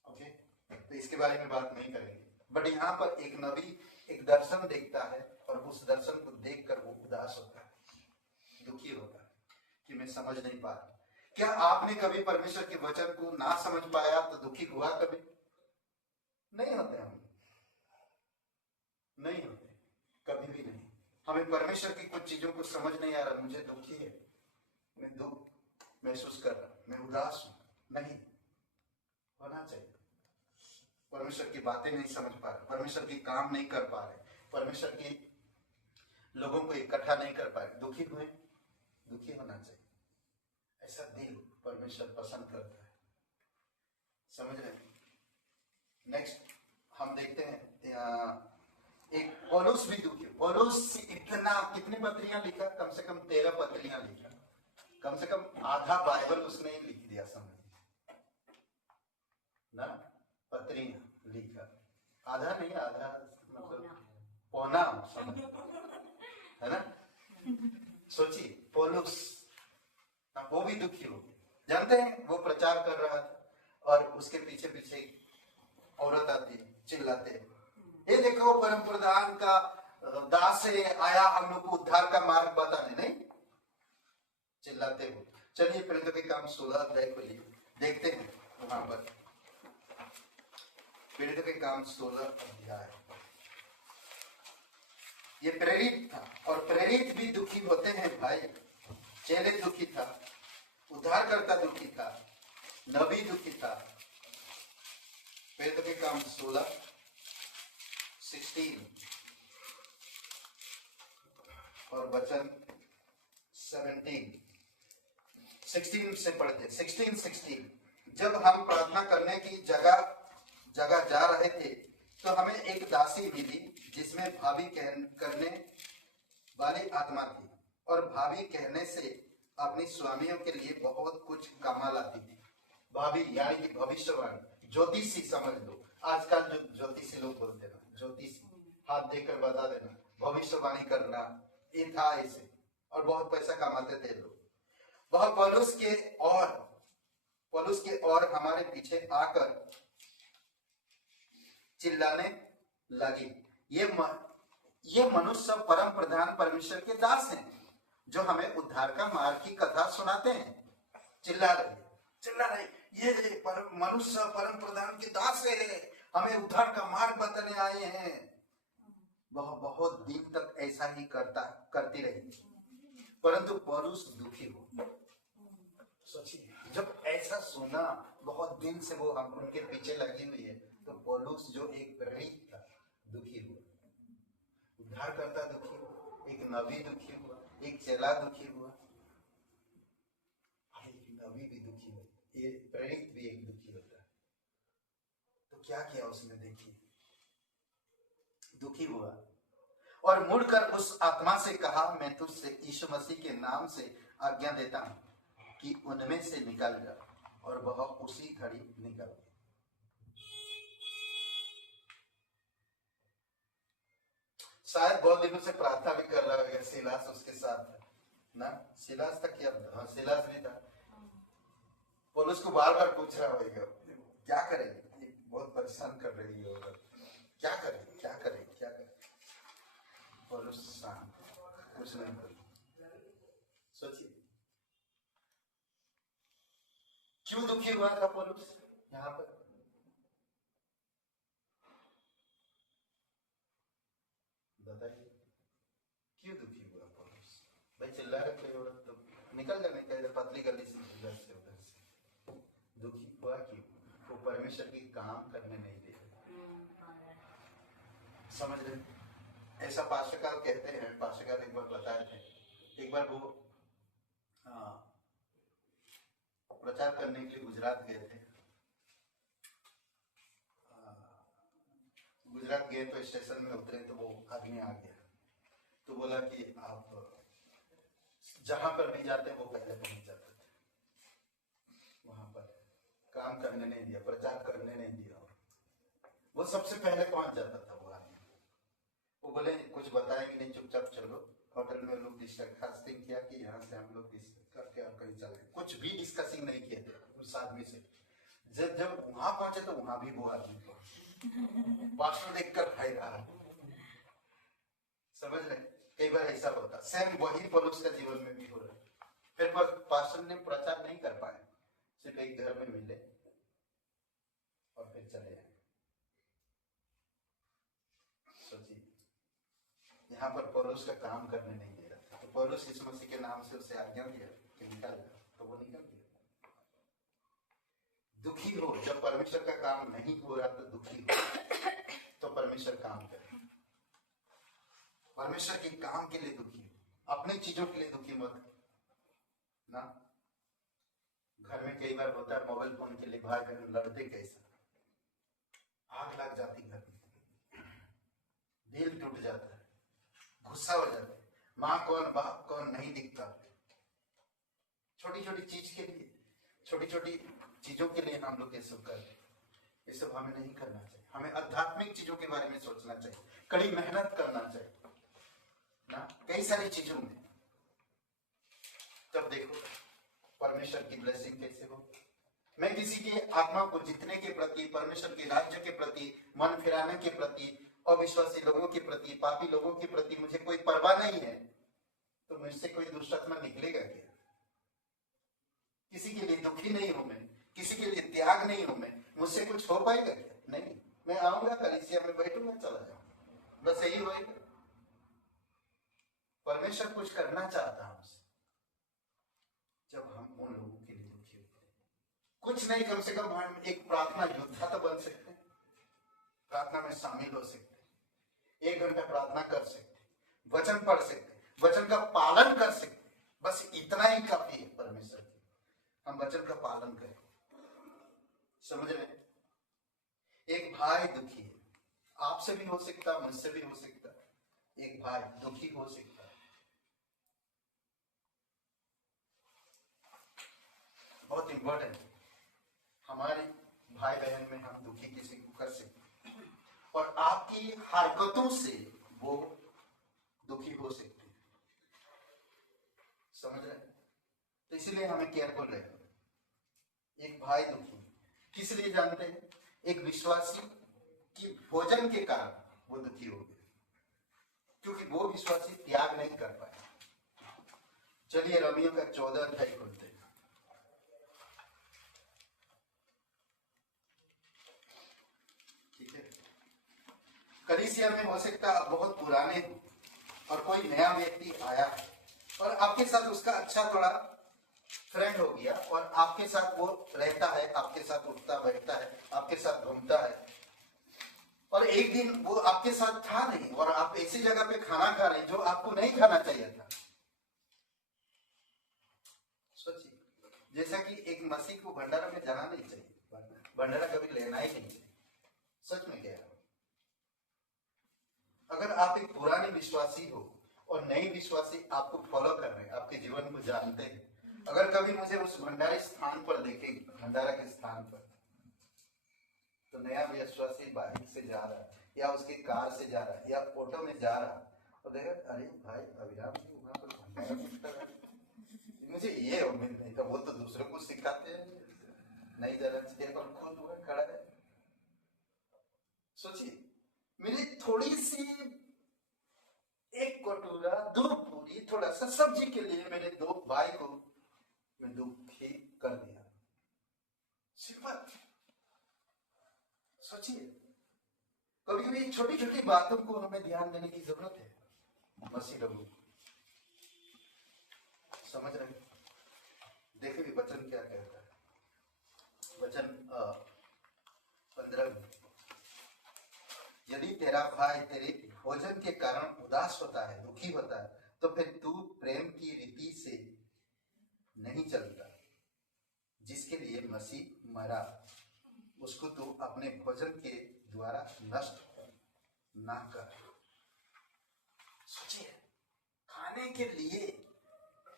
ओके, तो इसके बारे में बात नहीं करेंगे। बट यहाँ पर एक नबी एक दर्शन देखता है और उस दर्शन को देखकर वो उदास होता है, दुखी होता है कि मैं समझ नहीं पा रहा। क्या आपने कभी परमेश्वर के वचन को ना समझ पाया तो दुखी हुआ? कभी नहीं होते, हम नहीं होते, कभी भी नहीं। हमें परमेश्वर की कुछ चीजों को समझ नहीं आ रहा, मुझे दुखी है, मैं दुख महसूस कर रहा हूं, मैं उदास हूं, नहीं होना चाहिए। परमेश्वर की बातें नहीं समझ पा रहे, परमेश्वर की काम नहीं कर पा रहे, परमेश्वर की लोगों को इकट्ठा नहीं कर पाए, दुखी हुए, दुखी होना चाहिए। ऐसा दिल परमेश्वर पसंद करता है, समझ रहे हैं? नेक्स्ट हम देखते हैं एक पौलुस भी दुखी। पौलुस इतना कितनी पत्रियां लिखा? कम से कम 13 पत्रियां लिखा, कम से कम आधा बाइबल उसने ही लिख दिया, समझ ना, पत्रियां लिखा, आधा नहीं, आधा मतलब पौना, समझ है ना? सोचिए पौलुस, वो भी दुखी हो गए। जानते हैं वो प्रचार कर रहा था और उसके पीछे पीछे औरत आती है, चिल्लाते हैं, ये देखो परम प्रधान का दास है, आया हम लोग को उद्धार का मार्ग बताने, नहीं चिल्लाते हो। चलिए प्रेरितों के काम 16 अध्याय को देखते हैं। वहां पर प्रेरितों के काम 16 अध्याय, ये प्रेरित था और प्रेरित भी दुखी होते हैं भाई। चेले दुखी था, उद्धारकर्ता दुखी था, नबी दुखी था। प्रेरितों के काम 16 और वचन 16 से पढ़ते। 16 जब हम प्रार्थना करने की जगह जा रहे थे तो हमें एक दासी मिली जिसमें भाभी करने वाली आत्मा थी और भाभी कहने से अपनी स्वामियों के लिए बहुत कुछ कमा लाती थी। भाभी यानी कि भविष्यवाणी, ज्योतिषी समझ लो। आजकल जो ज्योतिषी लोग बोलते हैं, ज्योतिषी हाथ देकर बता देना, भविष्यवाणी करना, ये था ऐसे, और बहुत पैसा कमाते थे लोग। वह पौलुस के और हमारे पीछे आकर चिल्लाने लगी, ये मनुष्य परम प्रधान परमेश्वर के दास हैं जो हमें उद्धार का मार्ग की कथा सुनाते हैं। चिल्ला रही, ये मनुष्य परम प्रधान के दास है, हमें उद्धार का मार्ग बताने आए हैं। वह बहुत दिन तक ऐसा ही करती रही, परंतु पौलुस दुखी हो। सोचिए जब ऐसा सुना, बहुत दिन से वो हम उनके पीछे लगी हुई है, तो पौलुस जो एक प्रेरित था दुखी हुआ, उद्धारकर्ता दुखी हुआ, एक नबी दुखी हुआ, एक चेला दुखी हुआ, एक नबी भी दुखी हुआ, ये प्रेरित भी एक दुखी होता है। तो क्या किया उसने? देखिए, दुखी हुआ और मुड़कर उस आत्मा से कहा, मैं तुझसे यीशु मसीह के नाम से आज्ञा देता हूं कि उनमें से निकल जा, और वह उसी घड़ी निकल गई। शायद बहुत दिनों से प्रार्थना भी कर रहा है, सिलास उसके साथ ना, सिलास था क्या? हाँ, सिलास भी था। पौलुस को बार बार पूछ रहा होगा, क्या करें, बहुत परेशान कर रही है, क्या करें। पौलुस शांत, कुछ नहीं कर। सोचिए क्यों दुखी हुआ था पौलुस यहाँ पर? बताइए क्यों दुखी हुआ पौलुस? भाई चिल्ला रहे कोई औरत तो निकल जाने का, इधर पतली गली से उधर से। दुखी हुआ क्यों? वो परमेश्वर की काम करने नहीं दे रहे, समझ रहे? ऐसा पास्टरकार कहते हैं, पास्टरकार एक बार बताए थे, एक बार वो प्रचार करने के लिए गुजरात गए थे। गुजरात गए तो स्टेशन में उतरे तो वो आदमी आ गया, तो बोला कि आप जहां पर भी जाते हैं वो पहले पहुंच जाते थे, वहां पर काम करने नहीं दिया, प्रचार करने नहीं दिया, वो सबसे पहले पहुंच जाता था वो आदमी। वो बोले कुछ बताएंगे नहीं, चुपचाप चलो। होटल में लोग डिस्कस किया कि यहाँ से हम लोग करके और कहीं चले, कुछ भी डिस्कसिंग नहीं किए थे उस आदमी से। जब जब वहां पहुंचे तो वहां भी वो आदमी पहुंचे, पास्टर देखकर भाई रहा। समझ रहे, कई बार ऐसा होता, सेम वही पौलुस का जीवन में भी हो रहा है। फिर पास्टर ने प्रचार नहीं कर पाए, सिर्फ एक घर में मिले और फिर चले आए। सोचिए, यहाँ पर पौलुस का काम करने नहीं दे रहा था, तो पौलुस यीशु मसीह के नाम से उसे आज्ञा दिया कि निकल जा, तो वो निकल गया। दुखी हो जब परमेश्वर का काम नहीं हो रहा, तो दुखी हो तो परमेश्वर काम करे। परमेश्वर के काम के लिए दुखी हो, अपनी चीजों के लिए दुखी मत ना। घर में कई बार होता है, मोबाइल फोन के लिए भाई बहन लड़ते कैसे, आग लग जाती घर में, दिल टूट जाता है, गुस्सा हो जाता है, माँ कौन बाप कौन नहीं दिखता। छोटी छोटी चीज के लिए, छोटी छोटी चीजों के लिए हम लोग ये सब करते हैं। ये सब हमें नहीं करना चाहिए। हमें आध्यात्मिक चीजों के बारे में सोचना चाहिए, कड़ी मेहनत करना चाहिए ना, कई सारी चीजों में। तब देखो परमेश्वर की ब्लेसिंग कैसे हो। मैं किसी की आत्मा को जीतने के प्रति, परमेश्वर के राज्य के प्रति, मन फिराने के प्रति, अविश्वासी लोगों के प्रति, पापी लोगों के प्रति मुझे कोई परवाह नहीं है, तो मुझसे कोई दुष्ट आत्मा निकलेगा क्या? किसी के लिए दुखी नहीं हूं मैं, किसी के लिए त्याग नहीं हूं मैं, मुझसे कुछ हो पाएगा क्या? नहीं, मैं आऊंगा कलीसिया में बैठूंगा, चला जाऊंगा, बस यही होएगा। परमेश्वर कुछ करना चाहता है हमसे, जब हम उन लोगों के लिए दुखी होते हैं। कुछ नहीं, कम से कम हम एक प्रार्थना योद्धा तो बन सकते हैं, प्रार्थना में शामिल हो सकते हैं, 1 घंटा प्रार्थना कर सकते हैं, वचन पढ़ सकते हैं, वचन का पालन कर सकते हैं। बस इतना ही काफी है परमेश्वर की, हम वचन का पालन करें। समझ रहे? एक भाई दुखी है, आपसे भी हो सकता, मुझसे भी हो सकता, एक भाई दुखी हो सकता है। बहुत इंपॉर्टेंट, हमारे भाई बहन में हम दुखी किसी को कर सकते हैं, और आपकी हरकतों से वो दुखी हो सकते हैं। समझ रहे? तो इसलिए हमें केयरफुल रहना। एक भाई दुखी किस लिए जानते हैं? एक विश्वासी की भोजन के कारण वो दुखी हो गए, क्योंकि वो विश्वासी त्याग नहीं कर पाए। चलिए रोमियो का 14 अध्याय खोलते हैं। ठीक है, कलीसिया में हो सकता है बहुत पुराने हो और कोई नया व्यक्ति आया है और आपके साथ उसका अच्छा थोड़ा फ्रेंड हो गया और आपके साथ वो रहता है, आपके साथ उठता बैठता है, आपके साथ घूमता है, और एक दिन वो आपके साथ था नहीं और आप ऐसी जगह पे खाना खा रहे हैं जो आपको नहीं खाना चाहिए था। सोचिए, जैसा कि एक मसीह को भंडारा में जाना नहीं चाहिए, भंडारा कभी लेना ही नहीं चाहिए। सच में कह रहा हूं, अगर आप एक पुराने विश्वासी हो और नई विश्वासी आपको फॉलो कर रहे हैं, आपके जीवन को जानते हैं, अगर कभी मुझे उस भंडारी स्थान पर देखेंगे, भंडारा के स्थान पर, तो नया विश्वासी बाइक से जा रहा है या उसकी कार से जा रहा है या ऑटो में जा रहा है, तो देखा अरे भाई अभिराम जी वहां पर भंडारा मिलता है, मुझे ये उम्मीद नहीं था। वो तो दूसरों को सिखाते हैं, नहीं जाना चाहिए पर खुद वो खड़ा है। सोचिए, मेरी थोड़ी सी एक कटोरा, 2 पूरी, थोड़ा सा सब्जी के लिए मेरे 2 भाई को मैं दुखी कर दिया। सिर्फ सोचिए, कभी कभी छोटी छोटी बातों को हमें ध्यान देने की जरूरत है। मसीह लोगों समझ रहे? देखिए वचन क्या कहता है, वचन 15 में, यदि तेरा भाई तेरे भोजन के कारण उदास होता है, दुखी होता है, तो फिर तू प्रेम की रीति से नहीं चलता जिसके लिए मसीह मरा, उसको तू अपने भोजन के द्वारा नष्ट ना कर। सोचिए, खाने के लिए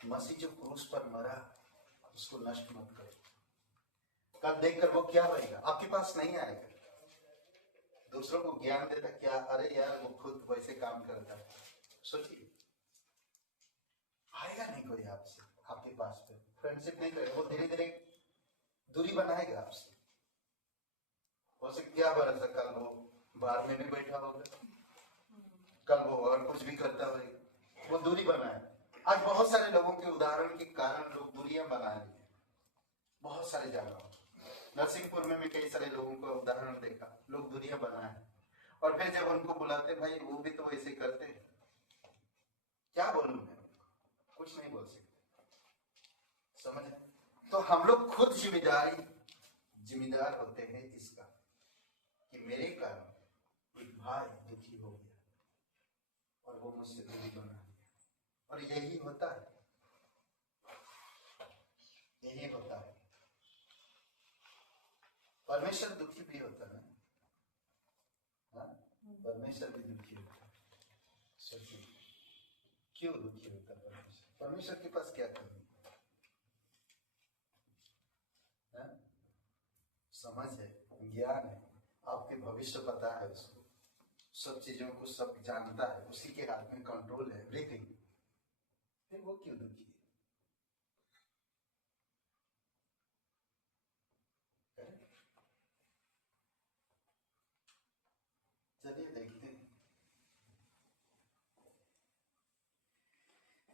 मसीह जो क्रूस पर मरा, उसको नष्ट मत करो। कल देखकर वो क्या होएगा? आपके पास नहीं आएगा, दूसरों को ज्ञान देता, क्या अरे यार वो खुद वैसे काम करता है। सोचिए, आएगा नहीं कोई आपसे। आपके पास पे, फ्रेंडशिप नहीं करेगा, वो धीरे धीरे दूरी बनाएगा आपसे। हो सकता क्या भरोसा, कल वो बाहर में भी बैठा होगा, कल वो और कुछ भी करता होगा, वो दूरी बनाए। आज बहुत सारे लोगों के उदाहरण के कारण लोग दूरियां बना रहे हैं, बहुत सारे जगह। नरसिंहपुर में भी कई सारे लोगों का उदाहरण देखा, लोग दूरियां बनाए, और फिर जब उनको बुलाते, भाई वो भी तो ऐसे करते हैं, क्या बोलूं मैं, कुछ नहीं बोल सकते, समझ। तो हम लोग खुद जिम्मेदार होते हैं इसका, कि मेरे कारण एक भाई दुखी हो गया और वो मुझसे दूरी बना लिया। और यही होता है, यही होता है। परमेश्वर दुखी भी होता है, हाँ? परमेश्वर भी दुखी होता है। सोचिए क्यों दुखी होता है परमेश्वर? परमेश्वर के पास क्या कमी है? समझ है, ज्ञान है, आपके भविष्य पता है उसको, सब चीजों को सब जानता है, उसी के हाथ में कंट्रोल है एवरीथिंग, फिर वो क्यों दुखी है? चलिए देखते हैं,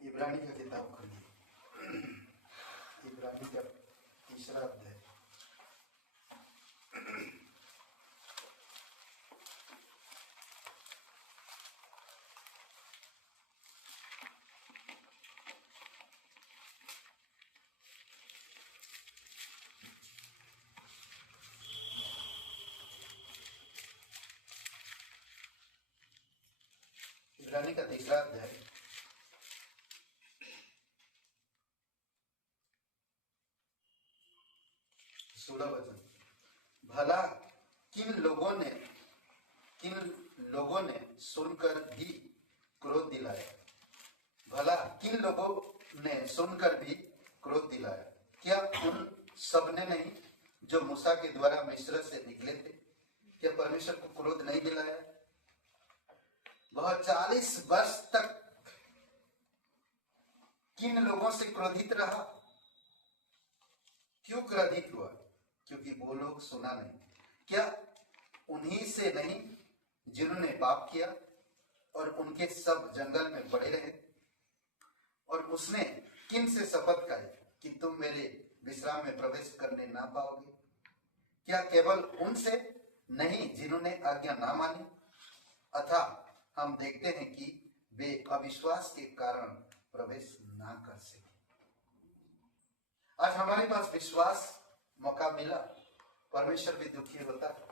इब्रानी का किताब खोलिए, इब्रानी का 3रा अध्याय। इब्रानी का 3रा अध्याय 16 वचन। भला किन लोगों ने सुनकर भी क्रोध दिलाया, भला किन लोगों ने सुनकर भी क्रोध दिलाया? क्या उन सब ने नहीं जो मूसा के द्वारा मिस्र से निकले थे? क्या परमेश्वर को क्रोध नहीं दिलाया? वह 40 वर्ष तक किन लोगों से क्रोधित रहा? क्यों क्रोधित हुआ? क्योंकि वो लोग सुना नहीं। क्या उन्हीं से नहीं जिन्होंने पाप किया और उनके सब जंगल में पड़े रहे? और उसने किन से शपथ खाई कि तुम मेरे विश्राम में प्रवेश करने ना पाओगे? क्या केवल उनसे नहीं जिन्होंने आज्ञा ना मानी? अतः हम देखते हैं कि वे अविश्वास के कारण प्रवेश ना कर सके। आज हमारे पास विश्वास मौका मिला, परमेश्वर भी दुखी होता है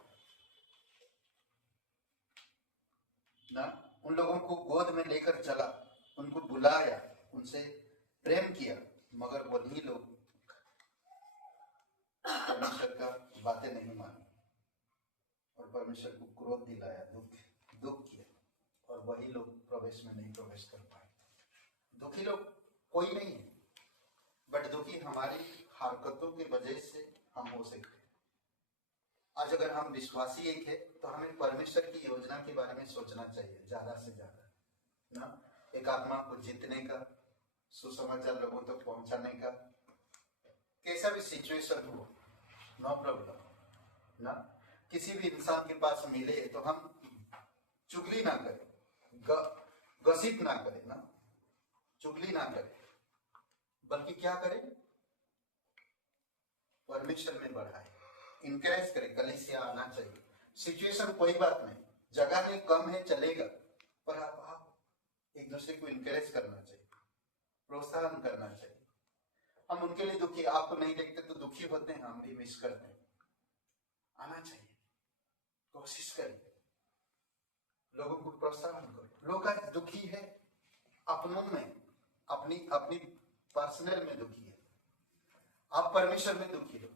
ना। उन लोगों को गोद में लेकर चला, उनको बुलाया, उनसे प्रेम किया, मगर वही लोग परमेश्वर का बातें नहीं मानी और परमेश्वर को क्रोध दिलाया, दुख किया, और वही लोग प्रवेश में नहीं प्रवेश कर पाए। दुखी लोग कोई नहीं है, बट दुखी हमारी हरकतों की वजह से हम हो सकते हैं। आज अगर हम विश्वासी एक है तो हमें परमेश्वर की योजना के बारे में सोचना चाहिए ज्यादा से ज्यादा ना। एक आत्मा को जीतने का, सुसमाचार लोगों तक पहुंचाने का, कैसा भी सिचुएशन हो, नो प्रॉब्लम ना। किसी भी इंसान के पास मिले तो हम चुगली ना करें, गसिप ना करें ना, चुगली ना करें, बल्कि क्या करें, परमेश्वर में बढ़ाए, इनकरेज करें। कलीसिया आना चाहिए। सिचुएशन कोई बात नहीं, जगह नहीं, कम है, चलेगा, पर आप एक दूसरे को इनकरेज करना चाहिए, प्रोत्साहन करना चाहिए। हम उनके लिए दुखी, आपको नहीं देखते तो दुखी होते हैं, हम भी मिस करते हैं। आना चाहिए, कोशिश करें, लोगों को प्रोत्साहन करो। लोग आज दुखी है अपनों में, अपनी पर्सनल में दुखी है। आप परमेश्वर में दुखी हो,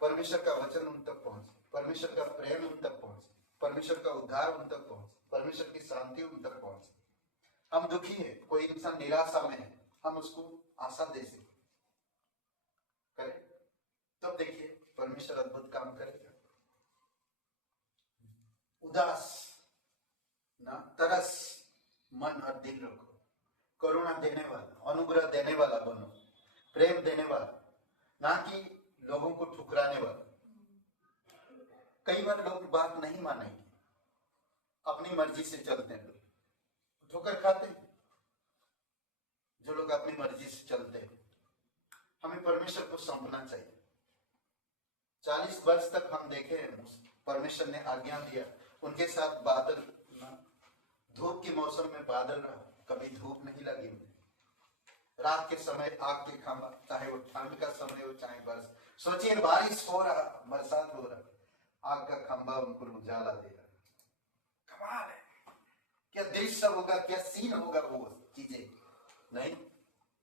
परमेश्वर का वचन उन तक पहुंचे, परमेश्वर का प्रेम उन तक पहुंचे, परमेश्वर का उद्धार उन तक पहुंचे, परमेश्वर की शांति उन तक पहुंचे। हम दुखी है, कोई इंसान निराशा में है, हम उसको आशा दे सके, करें, तब देखिए परमेश्वर अद्भुत काम करेगा। उदास ना, तरस मन और दिल रखो, करुणा देने वाला, अनुग्रह देने वाला बनो, प्रेम देने वाला, ना कि लोगों को ठुकराने वाला। कई बार लोग बात नहीं मानेंगे, अपनी मर्जी से चलते हैं, लोग ठोकर खाते हैं। जो लोग अपनी मर्जी से चलते हैं, हमें परमेश्वर को सौंपना चाहिए। 40 वर्ष तक हम देखे, परमेश्वर ने आज्ञा दिया, उनके साथ बादल, धूप के मौसम में बादल रहा, कभी धूप नहीं लगी उन्हें। रात के समय आग के खंभा, चाहे वो ठंड का समय हो चाहे बरस, सोचिए बारिश हो रहा, बरसात हो रहा, आग का खंभा उनको उजाला दे रहा। कमाल है, क्या दृश्य होगा, क्या सीन होगा वो चीजें। नहीं,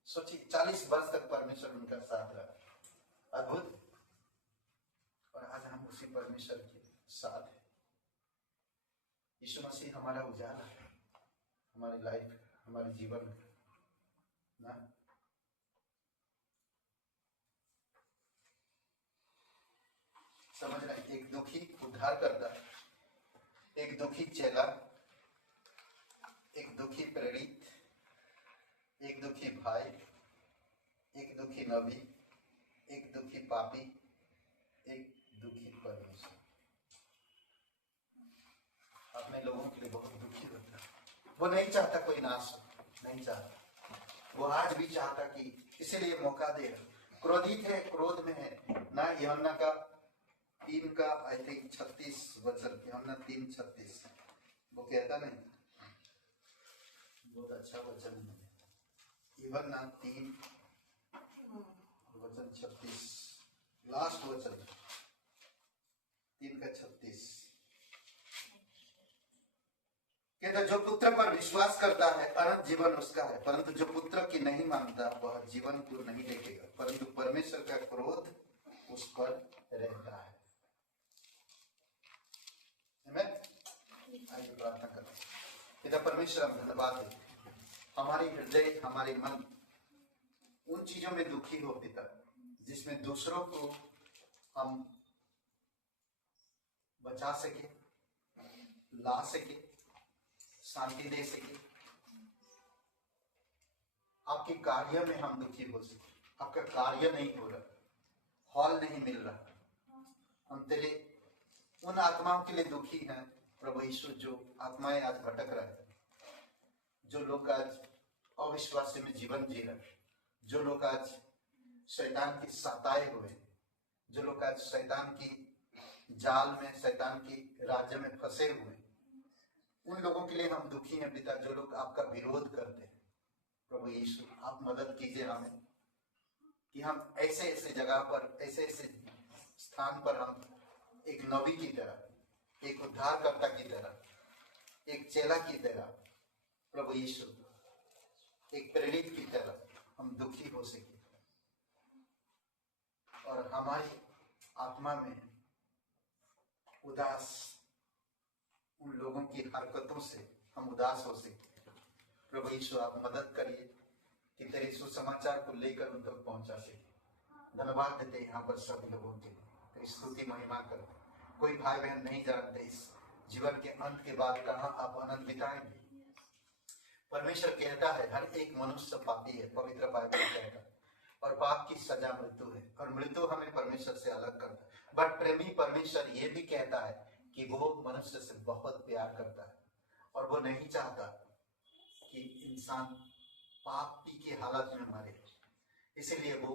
सोचिए 40 वर्ष तक परमेश्वर उनका साथ रहा, अद्भुत। और आज हम उसी परमेश्वर के साथ हैं। यीशु मसीह हमारा उजाला है, हमारी लाइफ, हमारे जीवन ना। समझ रहे, एक दुखी उद्धार करता है, एक दुखी चेला, एक दुखी प्रेरित, एक दुखी भाई, एक दुखी नबी, एक दुखी पापी, एक दुखी परमेश्वर। अपने लोगों के लिए बहुत दुखी होता है। वो नहीं चाहता कोई नाश हो, नहीं चाहता। वो आज भी चाहता कि इसीलिए मौका दे। क्रोधित है, क्रोध में है ना। यूहन्ना का 3 का आई थिंक 36 वचन, यूहन्ना 3:36 वो कहता नहीं, बहुत अच्छा वचन है। यूहन्ना 3 वचन 36, लास्ट वचन 3 का 36 कहता, जो पुत्र पर विश्वास करता है अनंत जीवन उसका है, परंतु जो पुत्र की नहीं मानता वह जीवन को नहीं देखेगा, परंतु परमेश्वर का क्रोध उस पर रहता है। आइए प्रार्थना करते हैं। पिता परमेश्वर, हम धन्यवाद देते हैं, हमारी हृदय, हमारे मन उन चीजों में दुखी हो पिता, जिसमें दूसरों को हम बचा सके, ला सके, शांति दे सके। आपके कार्य में हम दुखी हो सके। आपका कार्य नहीं हो रहा, हॉल नहीं मिल रहा। हम तेरे उन आत्माओं के लिए दुखी हैं प्रभु यीशु, जो आत्माएं आज भटक रहे हैं, जो लोग आज अविश्वास में जीवन जी रहे, जो लोग आज शैतान की सताए हुए, जो लोग आज शैतान की जाल में, शैतान की राज्य में फंसे हुए, उन लोगों के लिए हम दुखी हैं पिता, जो लोग आपका विरोध करते हैं। प्रभु यीशु, आप मदद कीजिए हमें कि हम ऐसे ऐसे जगह पर, ऐसे ऐसे स्थान पर हम एक नबी की तरह, एक उद्धारकर्ता की तरह, एक चेला की तरह, प्रभु यीशु एक प्रेरित की तरह हम दुखी हो सके और हमारी आत्मा में उदास, उन लोगों की हरकतों से हम उदास हो सके। प्रभु यीशु, आप मदद करिए कि तेरे सुसमाचार को लेकर उन तक पहुंचा सके। धन्यवाद देते यहाँ पर सभी लोगों के लिए, तेरी स्तुति महिमा करते। कोई भाई बहन नहीं जानते इस जीवन के अंत के बाद कहाँ आप आनंद बिताएंगे। परमेश्वर कहता है हर एक मनुष्य पापी है, पवित्र बाइबल कहता है, और पाप की सजा मृत्यु है, और मृत्यु हमें परमेश्वर से अलग करता है। बट प्रेमी परमेश्वर ये भी कहता है कि वो मनुष्य से बहुत प्यार करता है और वो नहीं चाहता कि इंसान पापी की हालत में मरे। इसीलिए वो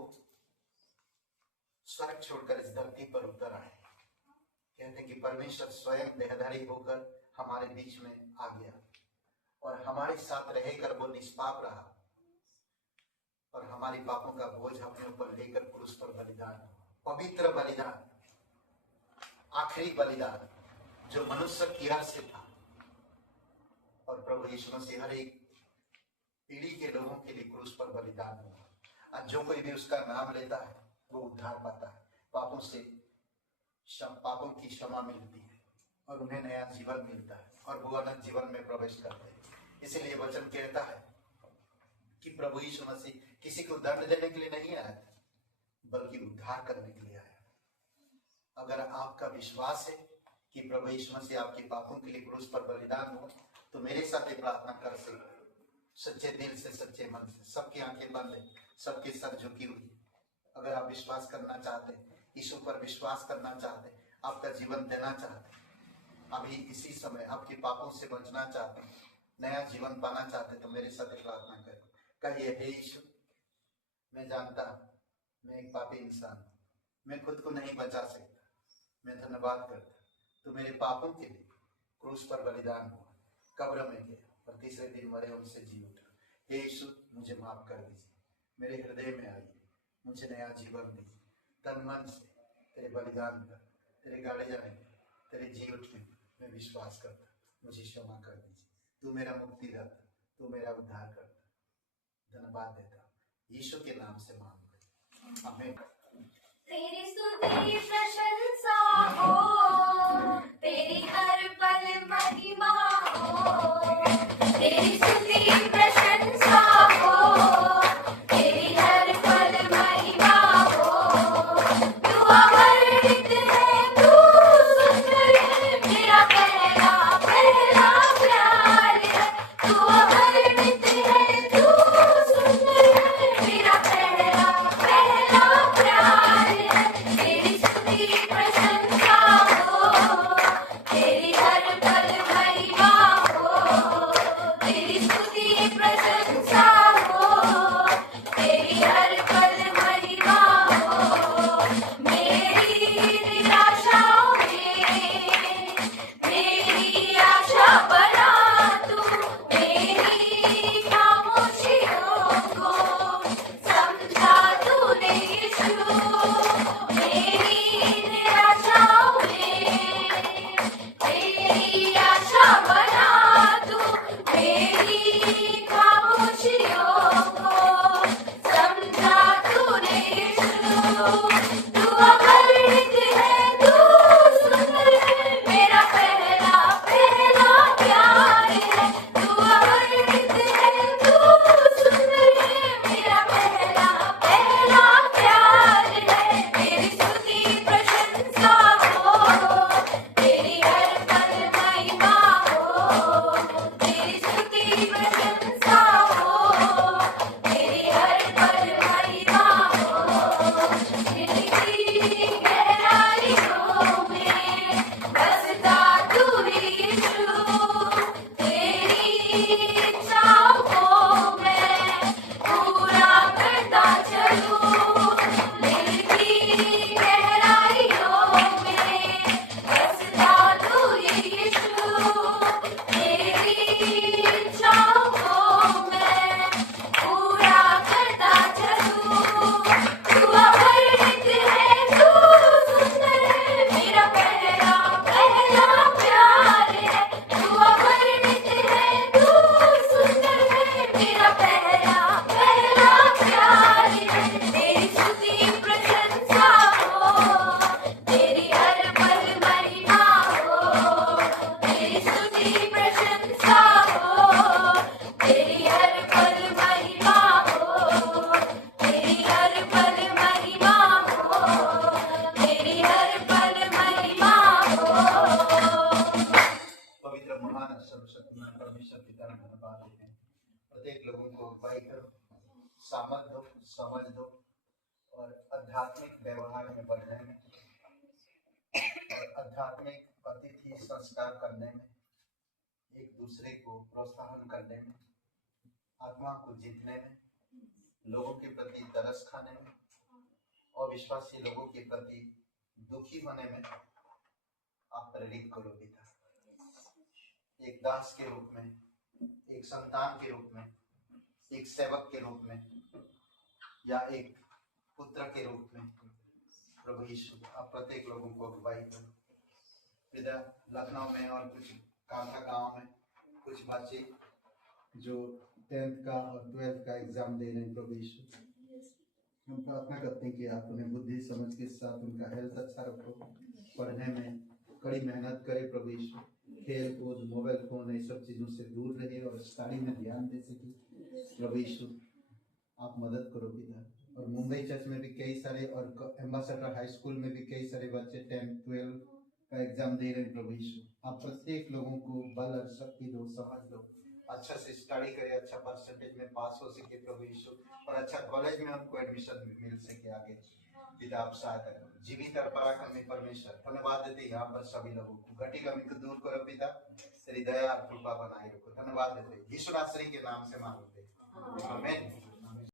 स्वर्ग छोड़कर इस धरती पर उतर आए। कहते हैं कि परमेश्वर स्वयं देहधारी होकर हमारे बीच में आ गया और हमारे साथ रहकर वो निष्पाप रहा और हमारी पापों का बोझ अपने ऊपर लेकर क्रूस पर बलिदान, पवित्र बलिदान, आखिरी बलिदान जो मनुष्य की हर से था। और प्रभु यीशु मसीह हर एक पीढ़ी के लोगों के लिए क्रूस पर बलिदान हुआ। आज जो कोई भी उसका नाम लेता है वो उद्धार पाता है, पापों से, पापों की क्षमा मिलती है और उन्हें नया जीवन मिलता है और वो अनंत जीवन में प्रवेश करते हैं। इसीलिए वचन कहता है कि प्रभु यीशु मसीह किसी को दंड देने के लिए नहीं आया था, बल्कि उद्धार करने के लिए आया। अगर आपका विश्वास है कि प्रभु यीशु मसीह आपके पापों के लिए क्रूस पर बलिदान हुआ, तो मेरे साथ ये प्रार्थना कर सकते, सच्चे दिल से, सच्चे मन से। सबकी आंखें बंद है, सबके सर झुकी हुई। अगर आप विश्वास करना चाहते, यीशु पर विश्वास करना चाहते, आपका जीवन देना चाहते, अभी इसी समय आपके पापों से बचना चाहते, नया जीवन पाना चाहते, तो मेरे साथ प्रार्थना करें। कहिए, हे यीशु, मैं जानता मैं एक पापी इंसान हूं, मैं खुद को नहीं बचा सकता, मैं धन्यवाद करता तो मेरे पापों के लिए क्रूस पर बलिदान हुआ, कब्र में गया और तीसरे दिन मरे उनसे जी उठा। हे यीशु, मुझे माफ कर दीजिए, मेरे हृदय में आइए, मुझे नया जीवन दीजिए, तन मन से तेरे बलिदान पर, तेरे गाड़े जाने पर, तेरे जी उठने पर मैं विश्वास करता, मुझे क्षमा कर दीजिए। तू मेरा मुक्तिदाता, तू मेरा उद्धार करता। धन्यवाद देता यीशु के नाम से मांग ले, आमीन। तेरी स्तुति प्रशंसा हो, तेरी हर पल महिमा हो, तेरी स्तुति प्रशंसा हो, तेरी हर पल महिमा हो। तू अवर्णित है, तू सुंदर है, तेरा पहला पहला प्यार है। तू अवर्णित है, तू सुंदर है, तेरा पहला पहला प्यार है। तेरी स्तुति प्रशंसा हो, तेरी हर पल महिमा हो, तेरी स्तुति प्रशंसा हो, तेरी हर पल महिमा हो। मेरी निराशाओं में मेरी आशा बना तू, मेरी खामोशियों को समझा तूने यीशु। मेरी निराशाओं में मेरी आशा बना तू, मेरी खामोशियों को समझा तूने यीशु। तू अवर्णित है, तू सुंदर है, मेरा पहला पहला प्यार है। तू अवर्णित है, तू सुंदर है, मेरा पहला पहला प्यार है। तेरी स्तुति प्रशंसा हो, तेरी हर पल महिमा हो, तेरी स्तुति प्रशंसा हो, तेरी हर पल महिमा हो। मेरी गहराइयों में बसता तू यीशु, तेरी इच्छाओं को मैं पूरा करता चलूं। मेरी गहराइयों में बसता तू यीशु, तेरी इच्छाओं को मैं पूरा करता चलूं। तू अवर्णित है, तू सुंदर है, मेरा पहला पहला प्यार है। तू अवर्णित है, तू सुंदर है, मेरा पहला पहला प्यार है। तेरी स्तुति प्रशंसा हो, तेरी हर पल महिमा हो, तेरी स्तुति प्रशंसा हो, तेरी हर पल महिमा हो, तेरी हर पल महिमा हो, तेरी हर पल महिमा हो। पवित्र महान और सर्वशक्तिमान परमेश्वर पिता में धन्यवाद देते हैं। प्रत्येक लोगों को अगुवाई करो, सामर्थ दो, समझ दो और आध्यात्मिक व्यवहार में बढ़ने में और आध्यात्मिक अतिथि संस्कार करने में, एक दूसरे को प्रोत्साहन करने में, आत्मा को जीतने में, लोगों के प्रति तरस खाने में, अविश्वासी लोगों के प्रति दुखी होने में आप प्रेरित करो पिता। एक दास के रूप में, एक संतान के रूप में, एक सेवक के रूप में या एक पुत्र के रूप में, प्रभु यीशु आप प्रत्येक लोगों को अगुवाई करो। पिता, लखनऊ में और कुछ कांठा गांव में कुछ बच्चे जो 10th का और 12th का एग्जाम दे रहे हैं, प्रभु यीशु हम प्रार्थना करते हैं कि आप उन्हें बुद्धि समझ के साथ उनका हेल्थ अच्छा रखो, पढ़ने में कड़ी मेहनत करे प्रभु यीशु, खेल कूद, मोबाइल फोन, ये सब चीज़ों से दूर रहे और स्टडी में ध्यान दे सके। प्रभु यीशु आप मदद करो पिता। और मुंबई चर्च में भी कई सारे और एम्बेसडर हाई स्कूल में भी कई सारे बच्चे 10th 12 का एग्जाम दे रहे हैं प्रभु यीशु। आप प्रत्येक लोगों को बल और शक्ति दो, समझ दो अच्छा से स्टडी करे, अच्छा परसेंटेज में पास हो सके प्रभु यीशु, और अच्छा कॉलेज में उनको एडमिशन मिल सके आगे। पिता आप सहायता करो, जीवित और पराक्रमी परमेश्वर धन्यवाद देते यहाँ पर सभी लोगों को, घटी कमी को दूर करो पिता, तेरी दया और कृपा बनाए रखो। धन्यवाद देते यीशु नासरी के नाम से मांगते, आमीन।